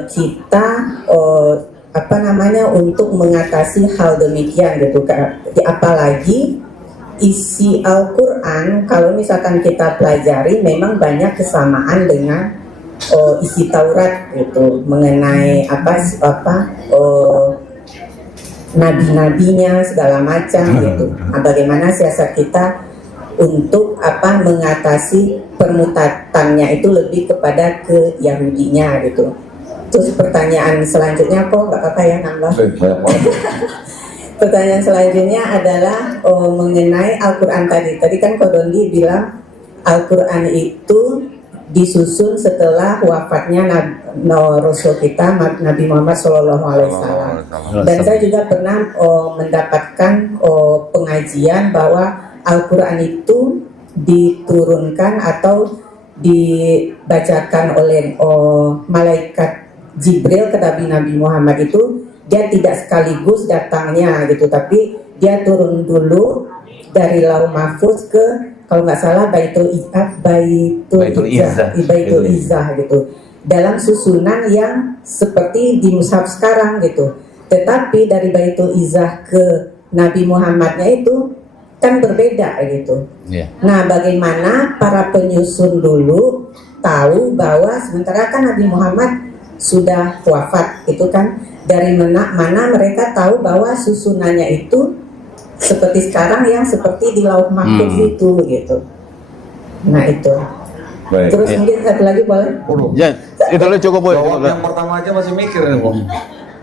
kita apa namanya untuk mengatasi hal demikian gitu, apalagi isi Al-Quran kalau misalkan kita pelajari memang banyak kesamaan dengan isi Taurat gitu mengenai nabi-nabinya segala macam gitu. Nah, bagaimana siasat kita untuk mengatasi permutatannya itu lebih kepada ke Yahudinya gitu. Terus pertanyaan selanjutnya kok nggak apa-apa ya nambah. Pertanyaan selanjutnya adalah mengenai Al-Quran tadi. Tadi kan Kodondi bilang Al-Quran itu disusun setelah wafatnya Rasul kita Nabi Muhammad SAW. Dan saya juga pernah mendapatkan pengajian bahwa Al-Quran itu diturunkan atau dibacakan oleh malaikat Jibril ke Nabi Muhammad itu. Dia tidak sekaligus datangnya gitu, tapi dia turun dulu dari Lauh Mahfuz ke kalau nggak salah Baitul Izzah gitu, dalam susunan yang seperti di mushaf sekarang gitu. Tetapi dari Baitul Izzah ke Nabi Muhammadnya itu kan berbeda gitu. Nah bagaimana para penyusun dulu tahu bahwa sementara kan Nabi Muhammad sudah wafat itu kan, dari mana mereka tahu bahwa susunannya itu seperti sekarang yang seperti di Lauh Mahfuz itu gitu. Nah itu. Baik. Terus mungkin satu lagi boleh? Ya, itu dulu cukup Bu. Jawab yang pertama aja masih mikir nih Bu.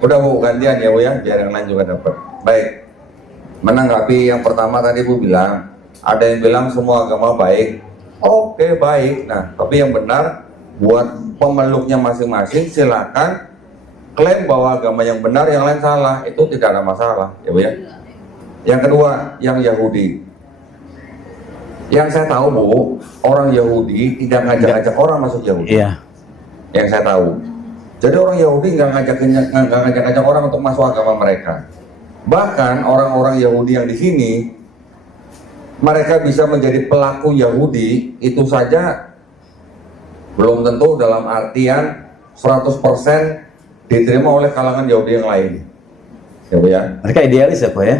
Udah Bu, gantian ya Bu ya, biar yang lain juga dapat. Baik. Menanggapi yang pertama tadi Bu bilang, ada yang bilang semua agama baik. Oke, baik. Nah, tapi yang benar buat pemeluknya masing-masing silakan klaim bahwa agama yang benar, yang lain salah, itu tidak ada masalah, ya Bu ya. Yang kedua, yang Yahudi. Yang saya tahu Bu, orang Yahudi tidak ngajak-ngajak orang masuk Yahudi. Iya. Yang saya tahu. Jadi orang Yahudi nggak ngajak-ngajak orang untuk masuk agama mereka. Bahkan orang-orang Yahudi yang di sini, mereka bisa menjadi pelaku Yahudi, itu saja belum tentu dalam artian 100% diterima oleh kalangan Yahudi yang lain. Ya Bu ya. Mereka idealis ya Pak ya?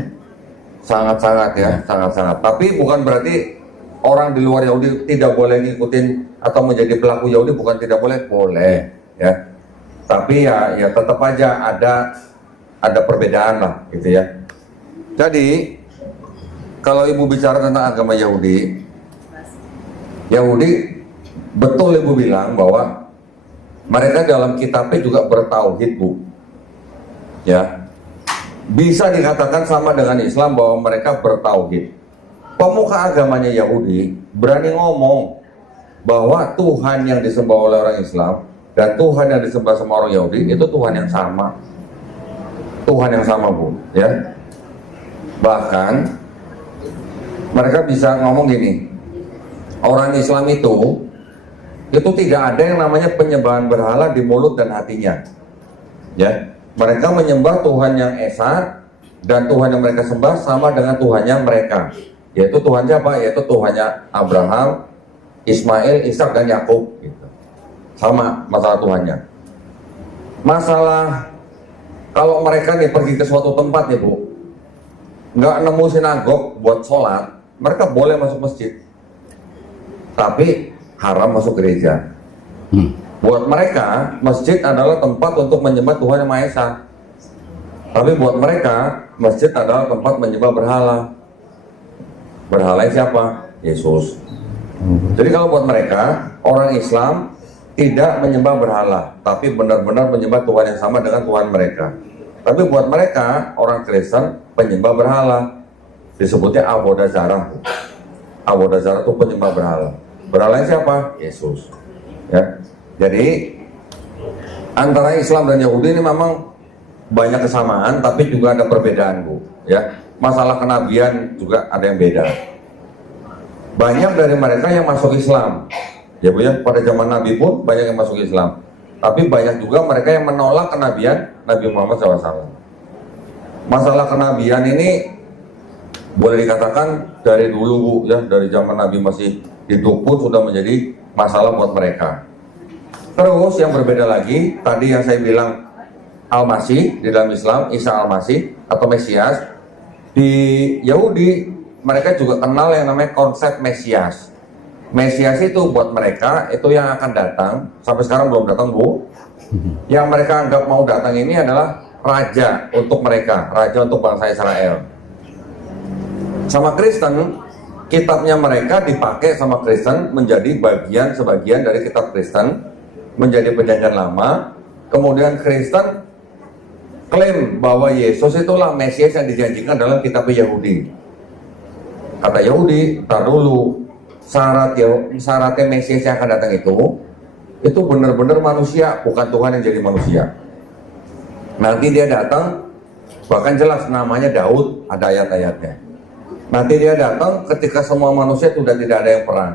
Sangat-sangat ya, sangat-sangat. Tapi bukan berarti orang di luar Yahudi tidak boleh ngikutin atau menjadi pelaku Yahudi, bukan tidak boleh, boleh ya. Tapi ya tetap aja ada perbedaan lah gitu ya. Jadi kalau Ibu bicara tentang agama Yahudi betul Ibu bilang bahwa mereka dalam kitabnya juga bertauhid Bu. Ya. Bisa dikatakan sama dengan Islam bahwa mereka bertauhid. Pemuka agamanya Yahudi berani ngomong bahwa Tuhan yang disembah oleh orang Islam dan Tuhan yang disembah sama orang Yahudi itu Tuhan yang sama. Tuhan yang sama Bu, ya. Bahkan mereka bisa ngomong gini, orang Islam itu tidak ada yang namanya penyembahan berhala di mulut dan hatinya. Ya, mereka menyembah Tuhan yang esa, dan Tuhan yang mereka sembah sama dengan Tuhannya mereka. Yaitu Tuhan siapa? Yaitu Tuhannya Abraham, Ismail, Ishak dan Yakub. Gitu. Sama masalah Tuhannya. Masalah kalau mereka nih pergi ke suatu tempat nih Bu, nggak nemu sinagog buat sholat, mereka boleh masuk masjid, tapi haram masuk gereja. Buat mereka, masjid adalah tempat untuk menyembah Tuhan Yang Maha Esa. Tapi buat mereka, masjid adalah tempat menyembah berhala. Berhala siapa? Yesus. Jadi kalau buat mereka, orang Islam tidak menyembah berhala, tapi benar-benar menyembah Tuhan yang sama dengan Tuhan mereka. Tapi buat mereka, orang Kristen, penyembah berhala. Disebutnya Abodah Zarah. Abodah Zarah itu penyembah berhala. Berhala siapa? Yesus. Ya. Jadi antara Islam dan Yahudi ini memang banyak kesamaan, tapi juga ada perbedaan, Bu. Ya, masalah kenabian juga ada yang beda. Banyak dari mereka yang masuk Islam, ya Bu ya. Pada zaman Nabi pun banyak yang masuk Islam, tapi banyak juga mereka yang menolak kenabian Nabi Muhammad SAW. Masalah kenabian ini boleh dikatakan dari dulu, Bu, ya, dari zaman Nabi masih hidup pun sudah menjadi masalah buat mereka. Terus yang berbeda lagi, tadi yang saya bilang Al-Masih di dalam Islam, Isa Al-Masih atau Mesias. Di Yahudi mereka juga kenal yang namanya konsep Mesias. Mesias itu buat mereka itu yang akan datang, sampai sekarang belum datang, Bu. Yang mereka anggap mau datang ini adalah raja untuk mereka, raja untuk bangsa Israel. Sama Kristen, kitabnya mereka dipakai sama Kristen menjadi sebagian dari kitab Kristen, menjadi perjanjian lama. Kemudian Kristen klaim bahwa Yesus itulah Mesias yang dijanjikan dalam kitab Yahudi. Kata Yahudi, tar dulu, syaratnya Mesias yang akan datang itu benar-benar manusia, bukan Tuhan yang jadi manusia. Nanti dia datang, bahkan jelas namanya Daud, ada ayat-ayatnya. Nanti dia datang ketika semua manusia sudah tidak ada yang perang.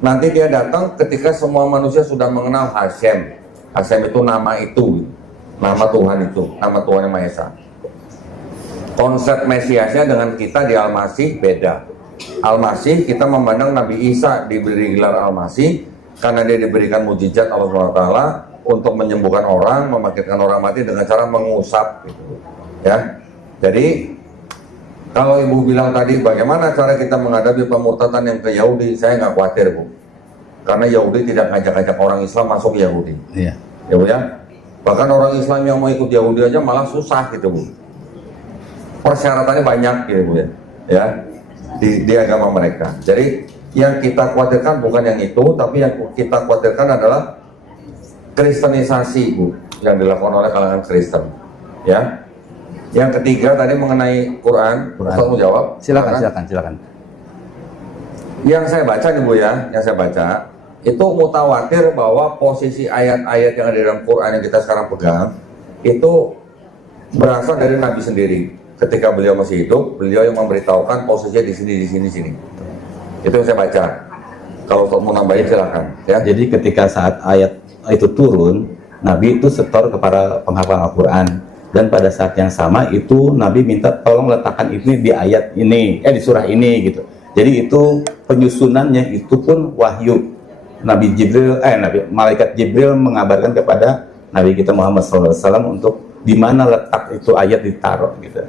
Nanti dia datang ketika semua manusia sudah mengenal Hashem. Hashem itu, nama Tuhan itu, nama Tuhan yang Maha Esa. Konsep Mesiasnya dengan kita di Al-Masih beda. Al-Masih kita memandang Nabi Isa diberi gelar Al-Masih karena dia diberikan mujizat Allah SWT untuk menyembuhkan orang, membangkitkan orang mati dengan cara mengusap, gitu. Ya, jadi kalau Ibu bilang tadi bagaimana cara kita menghadapi pemurtadan yang ke Yahudi, saya nggak khawatir, Bu. Karena Yahudi tidak ngajak-ngajak orang Islam masuk Yahudi. Iya. Ya, Bu ya. Bahkan orang Islam yang mau ikut Yahudi aja malah susah gitu, Bu. Persyaratannya banyak gitu, Bu ya. Ya. Di agama mereka. Jadi yang kita khawatirkan bukan yang itu, tapi yang kita khawatirkan adalah kristenisasi, Bu, yang dilakukan oleh kalangan Kristen. Ya. Yang ketiga tadi mengenai Quran. Ustaz mau jawab? Silakan. Yang saya baca nih, Bu ya, yang saya baca itu mutawatir bahwa posisi ayat-ayat yang ada di dalam Quran yang kita sekarang pegang itu berasal dari Nabi sendiri. Ketika beliau masih hidup, beliau yang memberitahukan posisinya di sini. Itu yang saya baca. Kalau Ustaz mau nambahin silakan. Ya. Jadi ketika saat ayat itu turun, Nabi itu setor kepada penghafal Al-Quran. Dan pada saat yang sama itu Nabi minta tolong letakkan ini di ayat ini, di surah ini gitu. Jadi itu penyusunannya itu pun wahyu. Malaikat Jibril mengabarkan kepada Nabi kita Muhammad SAW untuk di mana letak itu ayat ditaruh gitu.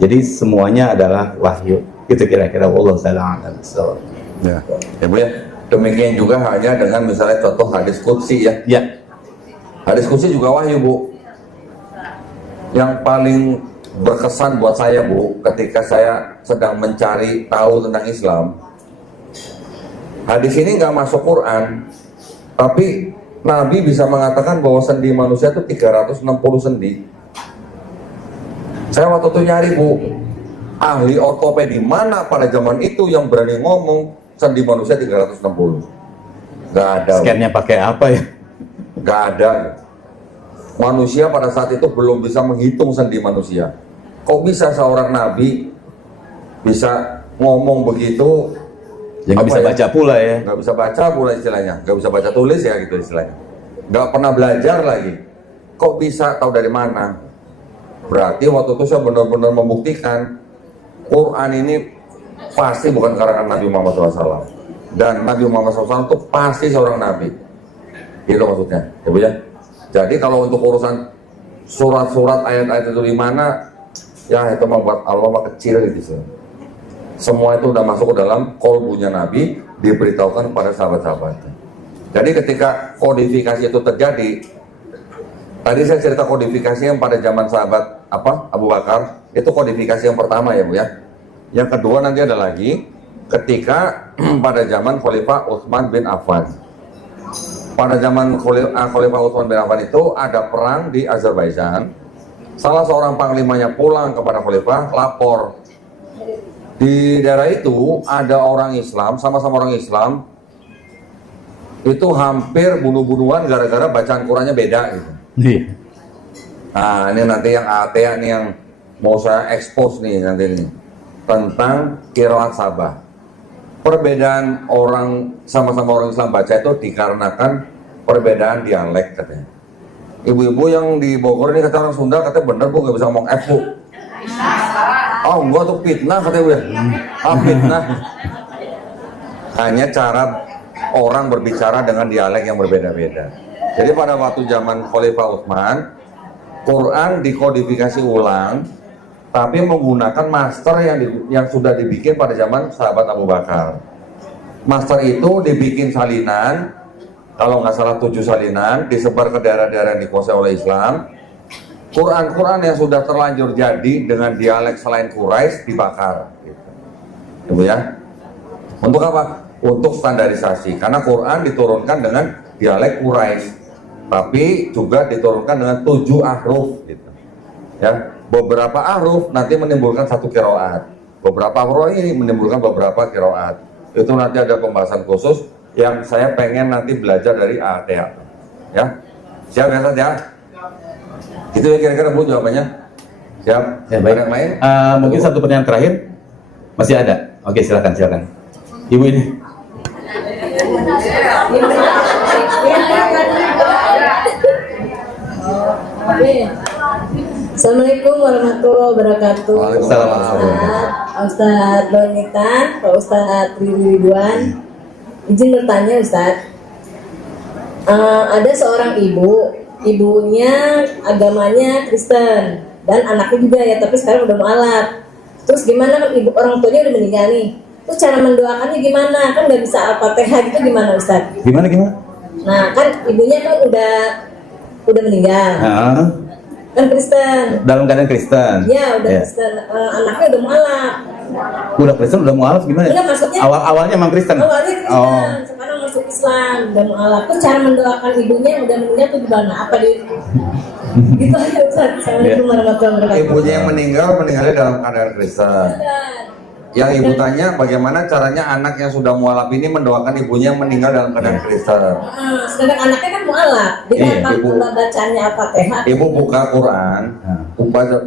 Jadi semuanya adalah wahyu. Itu kira-kira Allah SAW. Ya, Bu ya. Demikian juga hanya dengan misalnya contoh hadis qudsi ya. Ya. Hadis qudsi juga wahyu, Bu. Yang paling berkesan buat saya, Bu, ketika saya sedang mencari tahu tentang Islam, hadis ini nggak masuk Quran, tapi Nabi bisa mengatakan bahwa sendi manusia itu 360 sendi. Saya waktu itu nyari, Bu, ahli ortopedi mana pada zaman itu yang berani ngomong sendi manusia 360. Nggak ada. Scan-nya pakai apa ya? Nggak ada. Manusia pada saat itu belum bisa menghitung sendi manusia. Kok bisa seorang nabi bisa ngomong begitu? Ya nggak bisa baca pula ya. Nggak bisa baca pula istilahnya, nggak bisa baca tulis ya gitu istilahnya. Nggak pernah belajar lagi. Kok bisa tahu dari mana? Berarti waktu itu saya benar-benar membuktikan Quran ini pasti bukan karangan Nabi Muhammad SAW. Dan Nabi Muhammad SAW itu pasti seorang nabi. Itu maksudnya, ya Bu ya. Jadi kalau untuk urusan surat-surat ayat-ayat itu di mana, ya itu membuat Allah kecil gitu. Semua itu udah masuk ke dalam kolbunya Nabi, diberitahukan kepada sahabat-sahabatnya. Jadi ketika kodifikasi itu terjadi, tadi saya cerita kodifikasi yang pada zaman sahabat Abu Bakar, itu kodifikasi yang pertama ya Bu ya. Yang kedua nanti ada lagi ketika pada zaman Khalifah Utsman bin Affan. Pada zaman Khalifah Utsman bin Affan itu ada perang di Azerbaijan. Salah seorang panglimanya pulang kepada Khalifah, lapor. Di daerah itu ada orang Islam, sama-sama orang Islam, itu hampir bunuh-bunuhan gara-gara bacaan Qurannya beda gitu. Iya. Nah ini nanti yang ATA nih yang mau saya expose nih nanti nih tentang qiraat Sabah. Perbedaan orang sama-sama orang Islam baca itu dikarenakan perbedaan dialek katanya. Ibu-ibu yang di Bogor ini kata orang Sunda katanya bener bu nggak bisa ngomong F bu. Oh gua tuh fitnah katanya bu ya. Fitnah. Hanya cara orang berbicara dengan dialek yang berbeda-beda. Jadi pada waktu zaman Khalifah Utsman, Quran dikodifikasi ulang, tapi menggunakan master yang sudah dibikin pada zaman sahabat Abu Bakar. Master itu dibikin salinan, kalau nggak salah 7 salinan, disebar ke daerah-daerah yang dikuasai oleh Islam. Quran-Quran yang sudah terlanjur jadi dengan dialek selain Quraisy dibakar. Gitu. Ya. Untuk apa? Untuk standarisasi. Karena Quran diturunkan dengan dialek Quraisy, tapi juga diturunkan dengan 7 ahruf. Gitu. Ya. Beberapa ahruf nanti menimbulkan satu qiraat. Beberapa ahruf ini menimbulkan beberapa qiraat. Itu nanti ada pembahasan khusus yang saya pengen nanti belajar dari ATA. Ya. Siap ya Ustaz ya? Itu ya kira-kira Bu jawabannya. Siap? Ya, baik. Ada yang lain? Mungkin satu pertanyaan terakhir. Masih ada? Oke, silakan. Ibu ini. Assalamualaikum warahmatullahi wabarakatuh. Waalaikumsalam. Ustadz Bonitan, Pak Ustadz Ridwan. Izin bertanya Ustadz. Ada seorang ibunya agamanya Kristen dan anaknya juga ya, tapi sekarang udah mualaf. Terus gimana kan ibu orang tuanya udah meninggal nih? Terus cara mendoakannya gimana? Kan nggak bisa Al-Fatihah gitu gimana Ustadz? Gimana? Nah kan ibunya kan udah meninggal. Kan Kristen. Dalam keadaan Kristen. Ya udah Kristen. Anaknya udah mualaf. Udah Kristen, udah mualaf gimana? Enggak, maksudnya Awalnya emang Kristen. Awalnya Kristen, sekarang masuk Islam, udah mualaf. Terus cara mendoakan ibunya yang udah meninggal tuh gimana? Apa di gitu aja Ustaz. Assalamualaikum warahmatullahi wabarakatuh. Ibunya yang meninggalnya dalam keadaan Kristen. Yang ibu tanya bagaimana caranya anak yang sudah mualaf ini mendoakan ibunya yang meninggal dalam keadaan Kristen. Sedangkan anaknya kan mualaf, dia kan bacaannya Al-Fatihah. Ibu buka Quran,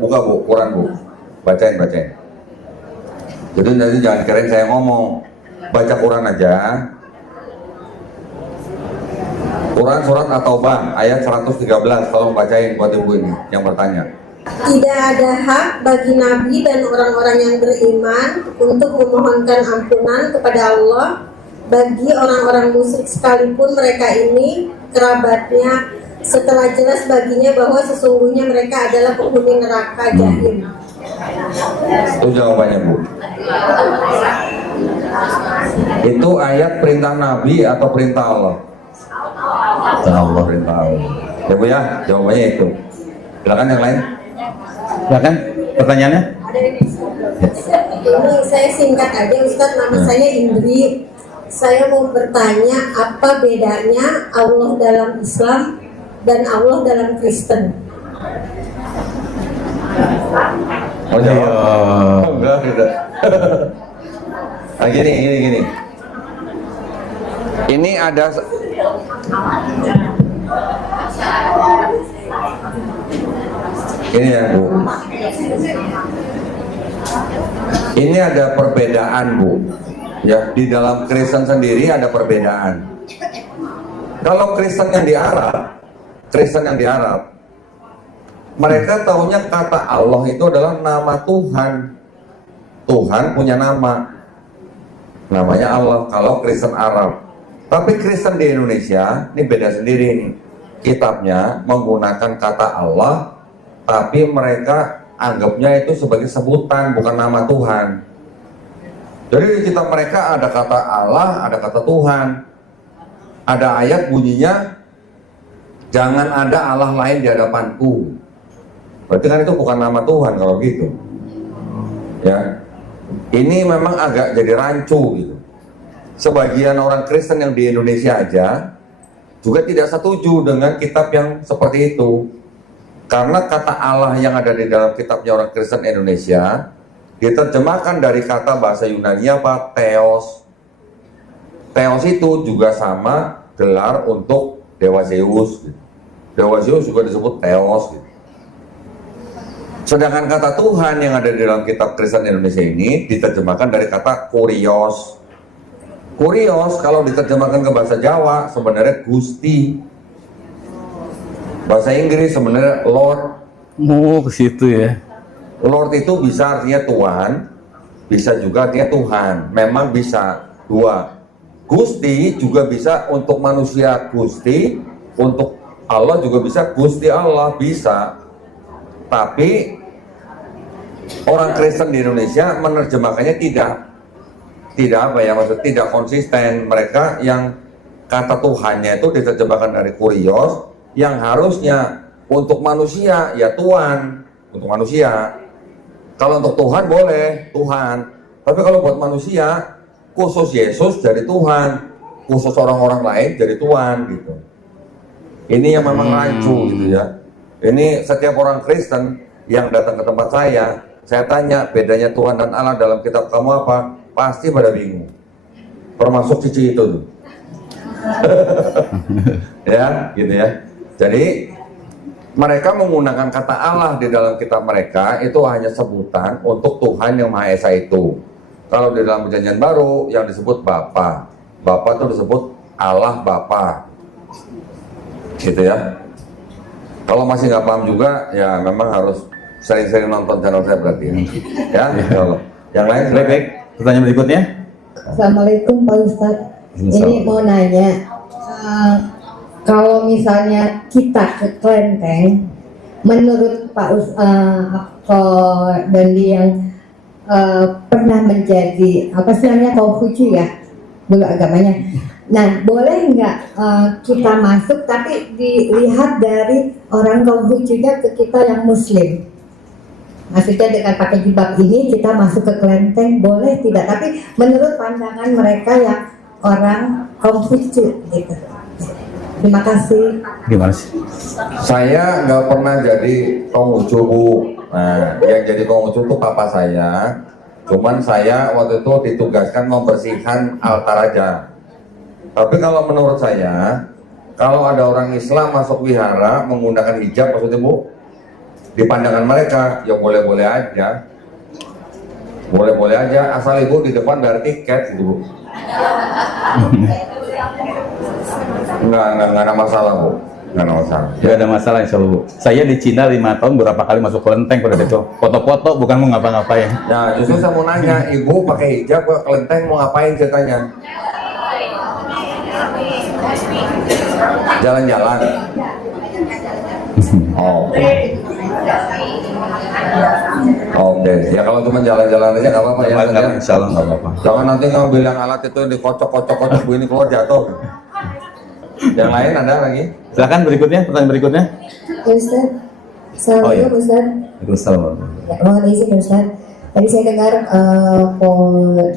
buka Bu, Quran Bu, bacain. Jadi nanti jangan kirain saya ngomong, baca Quran aja. Quran surat At-Taubah ayat 113, tolong bacain buat ibu ini yang bertanya. Tidak ada hak bagi Nabi dan orang-orang yang beriman untuk memohonkan ampunan kepada Allah bagi orang-orang musyrik sekalipun mereka ini kerabatnya, setelah jelas baginya bahwa sesungguhnya mereka adalah penghuni neraka jahim. Itu jawabannya Bu. Itu ayat perintah Nabi atau perintah Allah? Perintah Allah. Ya Bu ya, jawabannya itu. Silakan yang lain. Silakan pertanyaannya. Ini saya singkat aja Ustadz, nama saya Indri. Saya mau bertanya apa bedanya Allah dalam Islam dan Allah dalam Kristen? Oh jawab? Oh, enggak, tidak. Nah, gini. Ini ada ini ya Bu. Ini ada perbedaan Bu. Ya, di dalam Kristen sendiri ada perbedaan. Kalau Kristen yang di Arab, mereka taunya kata Allah itu adalah nama Tuhan. Tuhan punya nama, namanya Allah. Kalau Kristen Arab, tapi Kristen di Indonesia ini beda sendiri nih. Kitabnya menggunakan kata Allah, tapi mereka anggapnya itu sebagai sebutan, bukan nama Tuhan. Jadi di kitab mereka ada kata Allah, ada kata Tuhan. Ada ayat bunyinya, jangan ada Allah lain di hadapanku. Berarti kan itu bukan nama Tuhan kalau gitu. Ya, ini memang agak jadi rancu gitu. Sebagian orang Kristen yang di Indonesia aja juga tidak setuju dengan kitab yang seperti itu. Karena kata Allah yang ada di dalam kitabnya orang Kristen Indonesia diterjemahkan dari kata bahasa Yunani apa? Theos. Theos itu juga sama gelar untuk Dewa Zeus. Gitu. Dewa Zeus juga disebut Theos. Gitu. Sedangkan kata Tuhan yang ada di dalam kitab Kristen Indonesia ini diterjemahkan dari kata Kurios. Kurios kalau diterjemahkan ke bahasa Jawa sebenarnya Gusti. Bahasa Inggris sebenarnya Lord. Oh, ke situ ya. Lord itu bisa artinya Tuhan, bisa juga artinya Tuhan. Memang bisa dua. Gusti juga bisa untuk manusia Gusti, untuk Allah juga bisa Gusti Allah, bisa. Tapi orang Kristen di Indonesia menerjemahkannya tidak apa ya, maksud tidak konsisten. Mereka yang kata Tuhannya itu diterjemahkan dari Kurios, yang harusnya untuk manusia ya Tuhan, untuk manusia. Kalau untuk Tuhan boleh Tuhan, tapi kalau buat manusia khusus Yesus jadi Tuhan, khusus orang-orang lain jadi Tuhan gitu. Ini yang memang rancu gitu ya. Ini setiap orang Kristen yang datang ke tempat saya tanya bedanya Tuhan dan Allah dalam kitab kamu apa? Pasti pada bingung. Termasuk cici itu tuh. Ya, gitu ya. Jadi mereka menggunakan kata Allah di dalam kitab mereka itu hanya sebutan untuk Tuhan yang Maha Esa itu. Kalau di dalam perjanjian baru yang disebut Bapa, Bapa itu disebut Allah Bapa, gitu ya. Kalau masih nggak paham juga, ya memang harus sering-sering nonton channel saya berarti ya. Kalau yang lain, Baik. Pertanyaan berikutnya. Assalamualaikum Pak Ustadz. Ini mau nanya, kalau misalnya kita ke kelenteng, menurut Pak Dandi yang pernah menjadi apa sih namanya Konghucu ya dulu agamanya. Nah, boleh nggak kita masuk tapi dilihat dari orang Konghucunya ke kita yang Muslim? Maksudnya dengan pakai jilbab ini kita masuk ke kelenteng boleh tidak? Tapi menurut pandangan mereka yang orang Konghucu gitu. Terima kasih. Gimana sih? saya nggak pernah jadi Konghucu, Bu. Nah, yang jadi Konghucu itu papa saya. Cuman saya waktu itu ditugaskan membersihkan altar aja. Tapi kalau menurut saya, kalau ada orang Islam masuk wihara menggunakan hijab, maksudnya Bu, di pandangan mereka, ya boleh-boleh aja. Boleh-boleh aja, asal Ibu di depan bayar tiket gitu, Bu. Nggak ada masalah, Bu. Nggak ada masalah. Tidak ada masalah insya Allah, Bu. Saya di Cina 5 tahun berapa kali masuk kelenteng pada itu. Foto-foto bukan mau ngapa-ngapain. Ya, justru saya mau nanya, Ibu pakai hijab ke kelenteng mau ngapain ceritanya? Jalan-jalan. Oke, ya kalau cuma jalan-jalan aja nggak apa-apa ya. Insya Allah nggak apa-apa. Jangan nanti ngambil yang alat itu yang dikocok-kocok ini keluar jatuh. Yang lain ada lagi? Silakan berikutnya, pertanyaan berikutnya. Ustaz, Assalamualaikum Ustaz. Waalaikumsalam. Ya, mohon izin Ustaz. Tadi saya dengar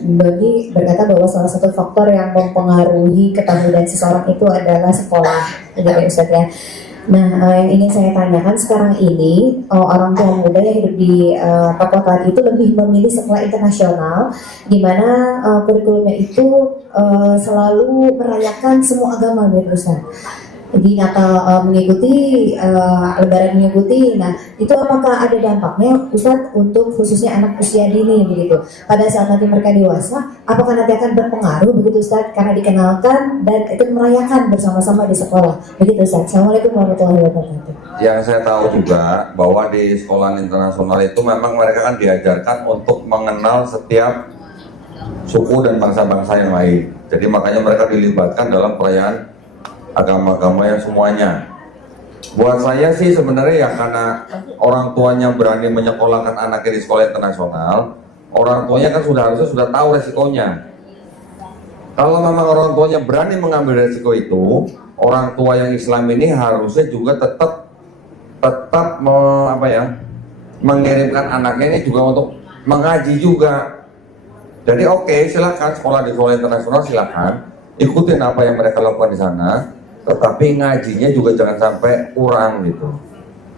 Dodi berkata bahwa salah satu faktor yang mempengaruhi ketahuan seseorang itu adalah sekolah, gitu ya Ustaz ya. Nah, yang ingin saya tanyakan sekarang ini, orang tua muda yang hidup di Papua tadi itu lebih memilih sekolah internasional, di mana kurikulumnya itu selalu merayakan semua agama, gitu Ustaz. Di Natal mengikuti, Lebaran mengikuti. Nah, itu apakah ada dampaknya Ustaz untuk khususnya anak usia dini begitu? Pada saat nanti mereka dewasa, apakah nanti akan berpengaruh begitu Ustaz? Karena dikenalkan dan ikut merayakan bersama-sama di sekolah. Begitu Ustaz. Assalamualaikum warahmatullahi wabarakatuh. Yang saya tahu juga bahwa di sekolah internasional itu memang mereka kan diajarkan untuk mengenal setiap suku dan bangsa-bangsa yang lain. Jadi makanya mereka dilibatkan dalam perayaan agama-agama yang semuanya. Buat saya sih sebenarnya ya karena orang tuanya berani menyekolahkan anaknya di sekolah internasional, orang tuanya kan harusnya sudah tahu resikonya. Kalau memang orang tuanya berani mengambil resiko itu, orang tua yang Islam ini harusnya juga tetap mengirimkan anaknya ini juga untuk mengaji juga. Jadi oke, silakan sekolah di sekolah internasional, silakan ikutin apa yang mereka lakukan di sana. Tetapi ngajinya juga jangan sampai kurang gitu.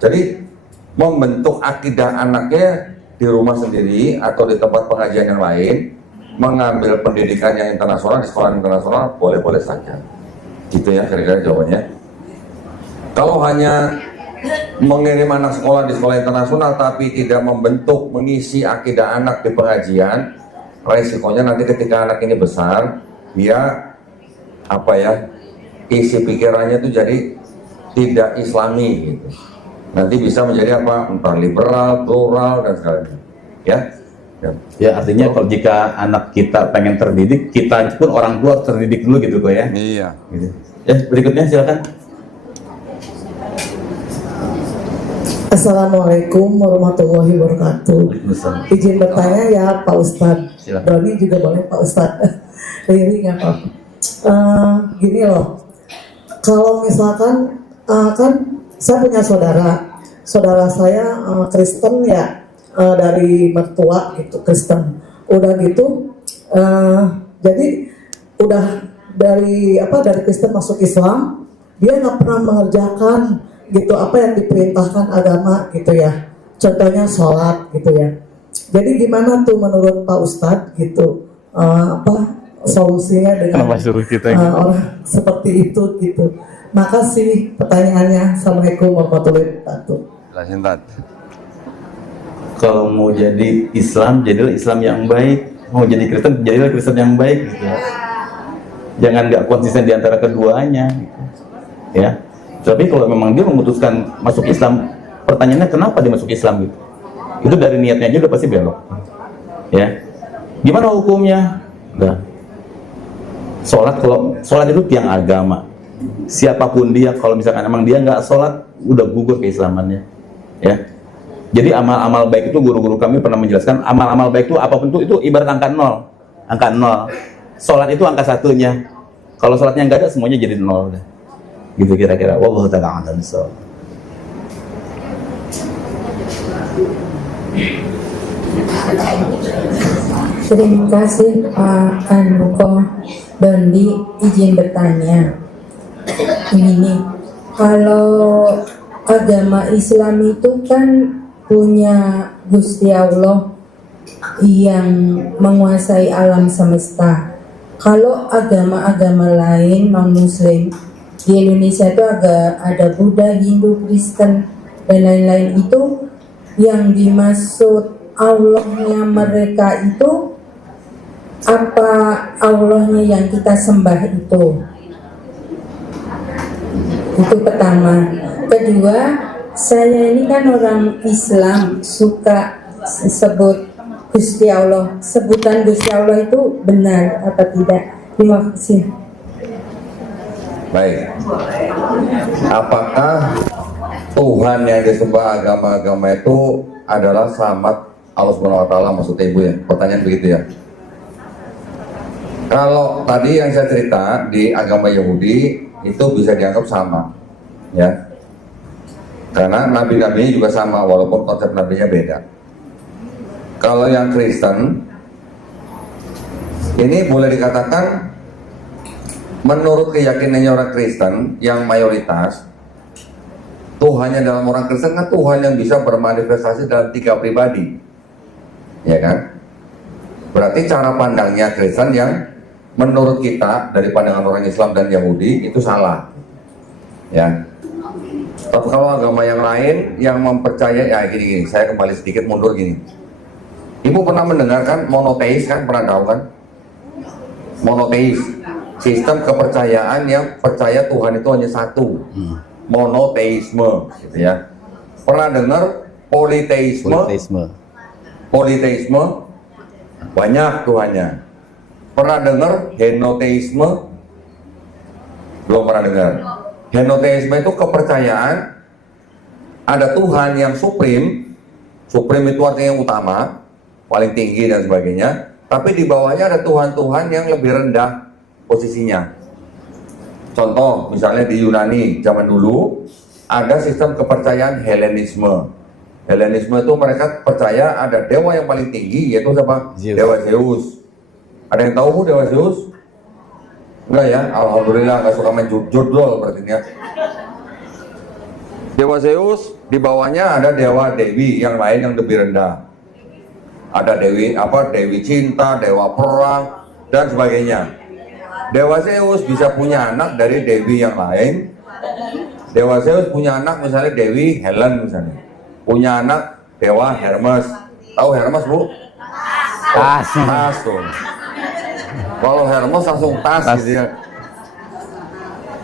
Jadi membentuk akidah anaknya di rumah sendiri atau di tempat pengajian yang lain, mengambil pendidikan yang internasional di sekolah internasional boleh-boleh saja. Gitu ya kira-kira jawabannya. Kalau hanya mengirim anak sekolah di sekolah internasional tapi tidak membentuk, mengisi akidah anak di pengajian, resikonya nanti ketika anak ini besar, dia isi pikirannya itu jadi tidak islami gitu. Nanti bisa menjadi entah liberal, plural dan sebagainya. Ya, artinya kalau jika anak kita pengen terdidik, kita pun orang tua harus terdidik dulu gitu kok ya. Iya. Gitu. Ya, berikutnya silakan. Assalamualaikum warahmatullahi wabarakatuh. Izin bertanya ya Pak Ustadz. Doni juga boleh Pak Ustadz. Riri nggak apa-apa. Gini loh, kalau misalkan kan saya punya saudara saya Kristen ya, dari mertua gitu Kristen. Udah gitu, jadi udah dari Kristen masuk Islam, dia nggak pernah mengerjakan gitu apa yang diperintahkan agama gitu ya, contohnya sholat gitu ya. Jadi gimana tuh menurut Pak Ustadz gitu, solusinya dengan orang seperti itu gitu. Makasih pertanyaannya. Assalamualaikum warahmatullahi wabarakatuh. Kalau mau jadi Islam, jadilah Islam yang baik. Mau jadi Kristen, jadilah Kristen yang baik gitu ya. Jangan nggak konsisten di antara keduanya gitu. Ya. Tapi kalau memang dia memutuskan masuk Islam, pertanyaannya kenapa dia masuk Islam gitu? Itu dari niatnya aja udah pasti belok. Ya. Gimana hukumnya? Nah. Sholat itu tiang agama. Siapapun dia, kalau misalkan emang dia nggak sholat, udah gugur keislamannya. Ya. Jadi amal-amal baik itu, guru-guru kami pernah menjelaskan, amal-amal baik itu apapun itu ibarat angka 0. Angka 0. Sholat itu angka satunya. Kalau sholatnya nggak ada, semuanya jadi 0 udah. Gitu kira-kira. Wallahu ta'ala a'lam bishawab. Terima kasih Pak Anko Dondi, izin bertanya. Ini kalau agama Islam itu kan punya Gusti Allah yang menguasai alam semesta. Kalau agama-agama lain non-Muslim di Indonesia itu ada Buddha, Hindu, Kristen dan lain-lain, itu yang dimaksud Allahnya mereka itu apa Allahnya yang kita sembah itu? Itu pertama. Kedua, saya ini kan orang Islam, suka sebut Gusti Allah. Sebutan Gusti Allah itu benar apa tidak? Terima kasih. Baik. Apakah Tuhan yang disembah agama-agama itu adalah selamat Allah Subhanahu wa taala, maksudnya Ibu ya? Pertanyaan begitu ya. Kalau tadi yang saya cerita di agama Yahudi itu bisa dianggap sama, ya. Karena nabi-nabinya juga sama walaupun konsep nabinya beda. Kalau yang Kristen ini boleh dikatakan menurut keyakinannya orang Kristen yang mayoritas, Tuhannya dalam orang Kristen kan Tuhan yang bisa bermanifestasi dalam 3 pribadi, ya kan? Berarti cara pandangnya Kristen yang menurut kita dari pandangan orang Islam dan Yahudi itu salah, ya. Tapi kalau agama yang lain yang mempercayai, ya gini, saya kembali sedikit mundur gini. Ibu pernah mendengarkan monoteis kan? Pernah tahu kan? Monoteis, sistem kepercayaan yang percaya Tuhan itu hanya satu. Monoteisme, gitu ya. Pernah dengar politeisme? Politeisme banyak Tuhannya. Pernah dengar henoteisme? Belum pernah dengar. Henoteisme itu kepercayaan ada Tuhan yang supreme. Supreme itu artinya yang utama, paling tinggi dan sebagainya. Tapi di bawahnya ada Tuhan-Tuhan yang lebih rendah posisinya. Contoh, misalnya di Yunani zaman dulu ada sistem kepercayaan Helenisme. Helenisme itu mereka percaya ada dewa yang paling tinggi, yaitu siapa? Dewa Zeus. Ada yang tahu Bu Dewa Zeus? Enggak ya? Alhamdulillah, nggak suka main judul berarti ya. Dewa Zeus, di bawahnya ada dewa dewi yang lain yang lebih rendah. Ada dewi Dewi cinta, dewa perang dan sebagainya. Dewa Zeus bisa punya anak dari dewi yang lain. Dewa Zeus punya anak misalnya Dewi Helen misalnya. Punya anak Dewa Hermes. Tahu Hermes, Bu? Tas tuh. Kalau Hermes langsung tas gitu ya.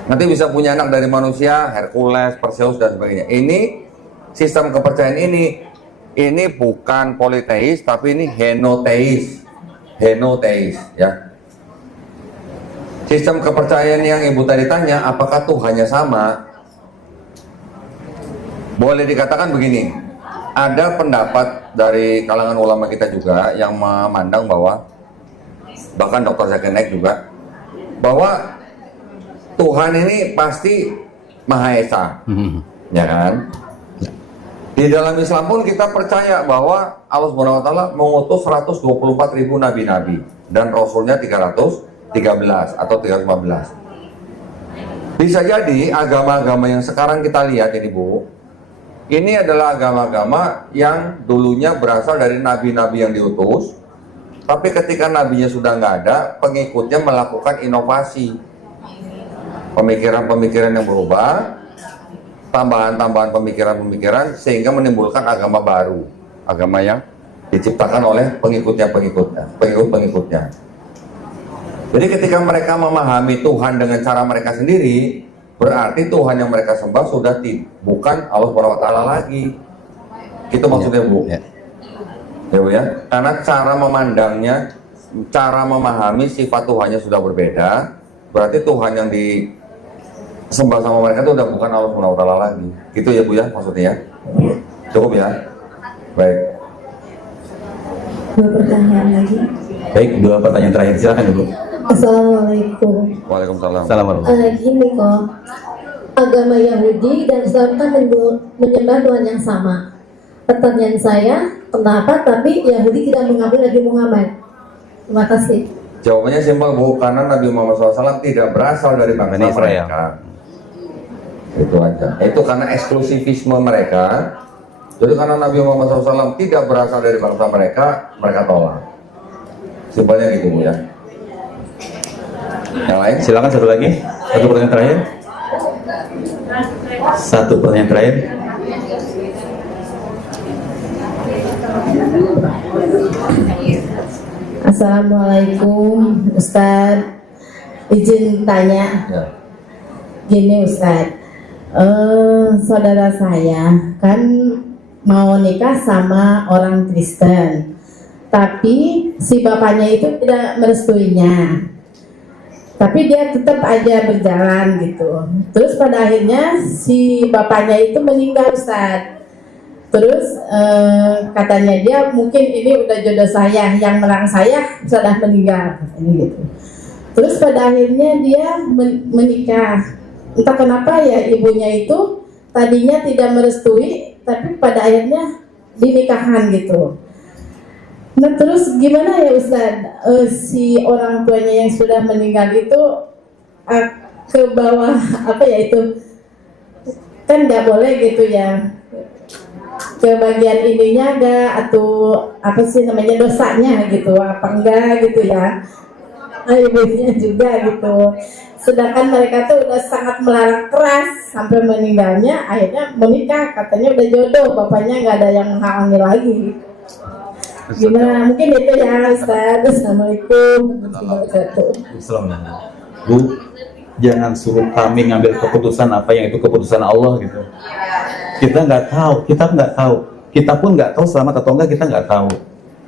Nanti bisa punya anak dari manusia, Hercules, Perseus dan sebagainya. Ini sistem kepercayaan ini bukan politeis tapi ini henoteis. Henoteis ya. Sistem kepercayaan yang Ibu tadi tanya, apakah Tuhannya sama? Boleh dikatakan begini, ada pendapat dari kalangan ulama kita juga yang memandang bahwa, bahkan Dr. Zakir Naik juga, bahwa Tuhan ini pasti Maha Esa, ya kan? Di dalam Islam pun kita percaya bahwa Allah Subhanahu wa taala mengutus 124.000 nabi-nabi dan rasulnya 313 atau 315. Bisa jadi agama-agama yang sekarang kita lihat ini, Bu, ini adalah agama-agama yang dulunya berasal dari nabi-nabi yang diutus, tapi ketika nabinya sudah nggak ada, pengikutnya melakukan inovasi, pemikiran-pemikiran yang berubah, tambahan-tambahan pemikiran-pemikiran sehingga menimbulkan agama baru, agama yang diciptakan oleh pengikut-pengikutnya. Jadi ketika mereka memahami Tuhan dengan cara mereka sendiri, berarti Tuhan yang mereka sembah sudah bukan Allah SWT lagi. Itu maksudnya, Bu. Ya, Bu ya. Karena cara memandangnya, cara memahami sifat Tuhannya sudah berbeda, berarti Tuhan yang disembah sama mereka itu udah bukan Allah SWT lagi. Gitu ya, Bu ya, maksudnya. Cukup ya. Baik. 2 pertanyaan lagi. Baik, 2 pertanyaan terakhir, silakan Ibu. Assalamualaikum. Waalaikumsalam. Gini kok, agama Yahudi dan Islam kan menyembah Tuhan yang sama. Pertanyaan saya, kenapa tapi Yahudi tidak mengakui Nabi Muhammad? Terima kasih. Jawabannya simpel, Bu, karena Nabi Muhammad SAW tidak berasal dari bangsa mereka. Itu aja. Itu karena eksklusivisme mereka. Jadi karena Nabi Muhammad SAW tidak berasal dari bangsa mereka, mereka tolak. Simpelnya gitu, Bu ya. Yang lain? Silakan satu lagi. Satu pertanyaan terakhir. Satu pertanyaan terakhir. Assalamualaikum Ustadz, izin tanya. Ya. Gini Ustadz, saudara saya kan mau nikah sama orang Kristen, tapi si bapaknya itu tidak merestuinya, tapi dia tetap aja berjalan gitu. Terus pada akhirnya si bapaknya itu meninggal, Ustadz. Terus katanya dia mungkin ini udah jodoh saya, yang merang saya sudah meninggal, ini gitu. Terus pada akhirnya dia menikah. Entah kenapa ya ibunya itu tadinya tidak merestui, tapi pada akhirnya dinikahan gitu. Nah terus gimana ya Ustadz, si orang tuanya yang sudah meninggal itu ke bawah apa ya itu, kan nggak boleh gitu ya, ke bagian ininya enggak, atau apa sih namanya dosanya gitu, apa enggak gitu ya, ibunya juga gitu. Sedangkan mereka tuh udah sangat melarang keras sampai meninggalnya, akhirnya menikah, katanya udah jodoh, bapaknya nggak ada yang menghalangi lagi. Gimana? Mungkin itu ya Ustaz. Assalamualaikum warahmatullahi wabarakatuh. Bu, jangan suruh kami ngambil keputusan apa yang itu keputusan Allah gitu. Kita nggak tahu, kita pun nggak tahu selamat atau enggak, kita nggak tahu,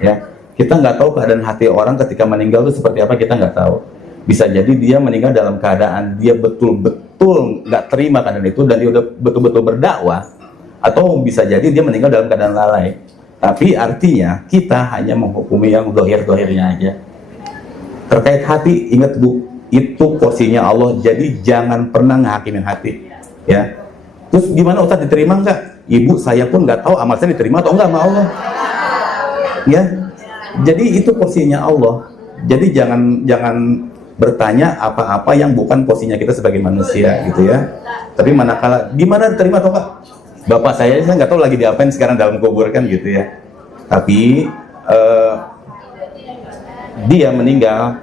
ya. Kita nggak tahu keadaan hati orang ketika meninggal itu seperti apa, kita nggak tahu. Bisa jadi dia meninggal dalam keadaan dia betul-betul nggak terima keadaan itu dan dia udah betul-betul berdakwah, atau bisa jadi dia meninggal dalam keadaan lalai. Tapi artinya kita hanya menghukumi yang dohir-dohirnya aja. Terkait hati, ingat Bu, itu porsinya Allah. Jadi jangan pernah ngehakimin hati, ya. Terus gimana Ustaz, diterima nggak? Ibu saya pun nggak tahu amal saya diterima atau enggak sama Allah, ya. Jadi itu porsinya Allah. Jadi jangan bertanya apa-apa yang bukan porsinya kita sebagai manusia gitu ya. Tapi manakala gimana diterima atau enggak? Bapak saya nggak tahu lagi diapain sekarang dalam kubur kan gitu ya. Tapi dia meninggal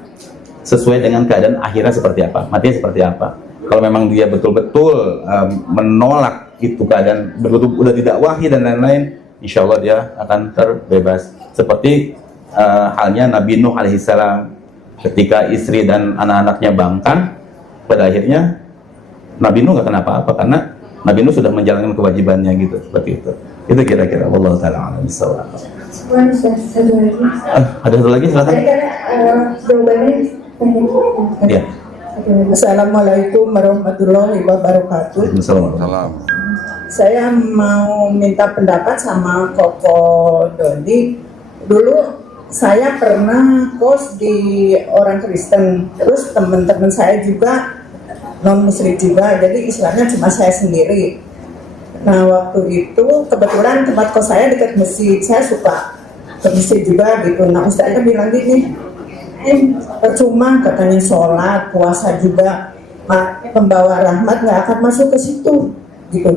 sesuai dengan keadaan akhirnya seperti apa, matinya seperti apa. Kalau memang dia betul-betul menolak itu keadaan, betul-betul udah tidak wahyu dan lain-lain, insya Allah dia akan terbebas. Seperti halnya Nabi Nuh alaihissalam, ketika istri dan anak-anaknya bangkang, pada akhirnya Nabi Nuh gak kenapa-apa karena Nabi Nuh sudah menjalankan kewajibannya gitu, seperti itu. Itu kira-kira. Wallahu ta'ala a'lam bishawab. Ada satu lagi, silakan. Ya. Assalamualaikum warahmatullahi wabarakatuh. Waalaikumsalam. Saya mau minta pendapat sama Koko Dodi. Dulu saya pernah kos di orang Kristen, terus teman-teman saya juga non Muslim juga, jadi istilahnya cuma saya sendiri. Nah waktu itu kebetulan tempat kos saya dekat masjid, saya suka ke masjid juga gitu. Nah ustaznya bilang gini, percuma katanya sholat, puasa juga, pembawa rahmat nggak akan masuk ke situ gitu.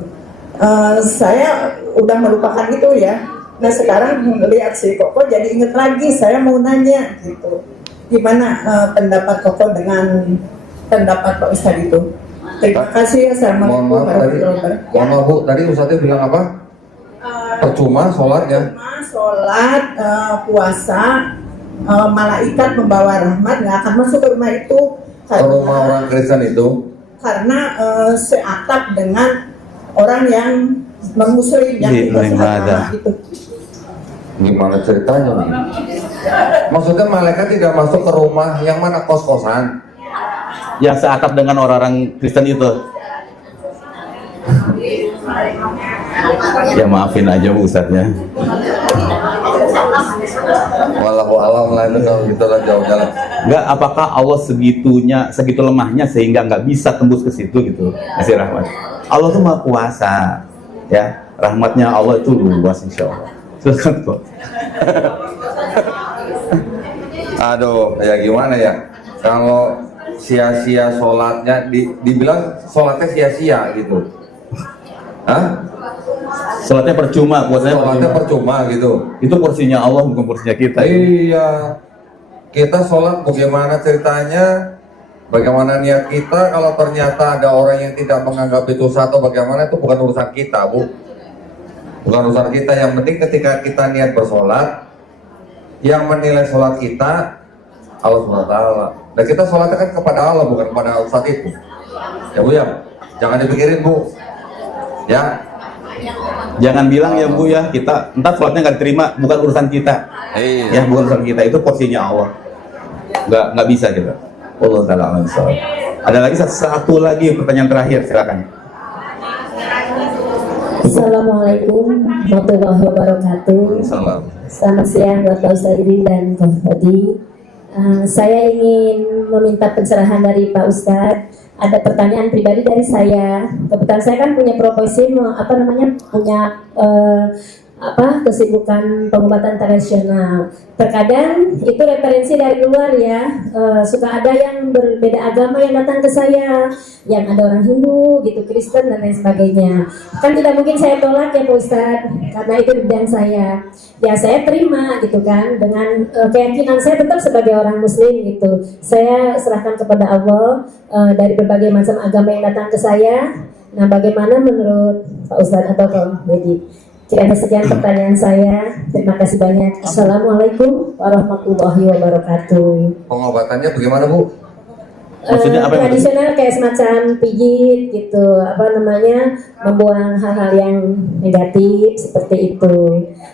Saya udah melupakan itu ya. Nah sekarang lihat si Koko jadi inget lagi, saya mau nanya gitu, gimana pendapat Koko dengan pendapat Pak Ustadz itu? Terima kasih ya. Assalamualaikum warahmatullahi wabarakatuh. Mohon maaf Bu, tadi Ustadznya bilang apa? Percuma sholat ya? Percuma sholat, puasa, malaikat membawa rahmat nggak akan masuk ke rumah itu. Ke rumah orang Kristen itu? Karena seatap dengan orang yang non-muslim yang tidak seagama itu. Gimana ceritanya nih? Maksudnya malaikat tidak masuk ke rumah yang mana, kos-kosan? Yang seatap dengan orang-orang Kristen itu. Ya maafin aja Bu Ustadznya. Wallahu a'lam lah, itu kalau gitu lah jauh-jauh. Enggak, apakah Allah segitu lemahnya sehingga nggak bisa tembus ke situ gitu, kasih rahmat. Allah tuh maha kuasa, ya, rahmatnya Allah itu luas insya Allah. Silakan kok. Aduh, ya gimana ya? Kalau sia-sia sholatnya, dibilang sholatnya sia-sia gitu. Hah? Sholatnya percuma, sholatnya percuma gitu. Itu porsinya Allah, bukan porsinya kita. Iya. Kita sholat bagaimana ceritanya? Bagaimana niat kita? Kalau ternyata ada orang yang tidak menganggap itu satu, bagaimana, itu bukan urusan kita, Bu. Bukan urusan kita. Yang penting ketika kita niat bersolat, yang menilai sholat kita Allah SWT. Dan kita sholatnya kan kepada Allah, bukan kepada ustadz itu. Ya Bu ya, jangan dipikirin Bu. Ya. Jangan bilang ya Bu ya, kita entar sholatnya nggak diterima, bukan urusan kita. Ya, bukan urusan kita, itu porsinya Allah. Nggak bisa gitu. Allah ta'ala alam bishawab. Ada lagi satu lagi pertanyaan terakhir, silakan. Assalamualaikum warahmatullahi wabarakatuh. Selamat siang buat Pak Ustadz dan Pak Fadi. Saya ingin meminta pencerahan dari Pak Ustadz. Ada pertanyaan pribadi dari saya. Kebetulan saya kan punya profesi punya kesibukan pengobatan tradisional. Terkadang itu referensi dari luar ya, suka ada yang berbeda agama yang datang ke saya, yang ada orang Hindu gitu, Kristen dan lain sebagainya. Kan tidak mungkin saya tolak ya Pak Ustadz, karena itu bidang saya. Ya saya terima gitu kan, dengan keyakinan saya tetap sebagai orang Muslim gitu. Saya serahkan kepada Allah dari berbagai macam agama yang datang ke saya. Nah bagaimana menurut Pak Ustadz atau Pak Dedi? Sekian sekian pertanyaan saya. Terima kasih banyak. Assalamualaikum warahmatullahi wabarakatuh. Pengobatannya bagaimana Bu? Maksudnya apa yang tradisional kayak semacam pijit gitu, membuang hal-hal yang negatif seperti itu.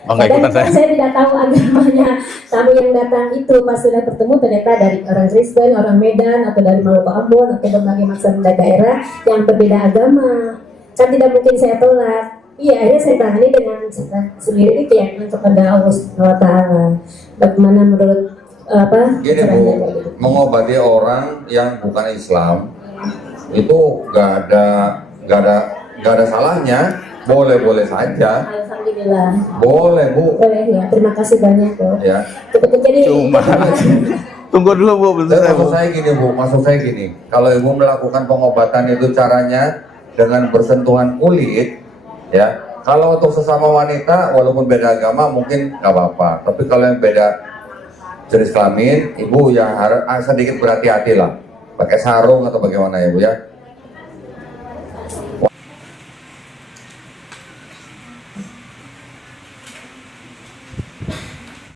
Kadang saya tidak tahu agamanya tamu yang datang itu, pas sudah bertemu ternyata dari orang Kristen, orang Medan, atau dari Maluku Ambon, atau berbagai macam daerah yang berbeda agama. Kan tidak mungkin saya tolak. Iya, akhirnya saya tangani dengan sendiri keyakinan kepada Allah SWT. Bagaimana menurut gini Bu, mengobati orang yang bukan Islam itu gak ada salahnya, boleh saja. Alhamdulillah. Boleh Bu. Boleh ya, terima kasih banyak Bu. Ya. Cuma tunggu dulu Bu, maksud saya gini, kalau Ibu melakukan pengobatan itu caranya dengan bersentuhan kulit, ya. Kalau untuk sesama wanita walaupun beda agama mungkin nggak apa-apa, tapi kalau yang beda jenis kelamin, ibu yang harus sedikit berhati-hati lah, pakai sarung atau bagaimana ya bu ya.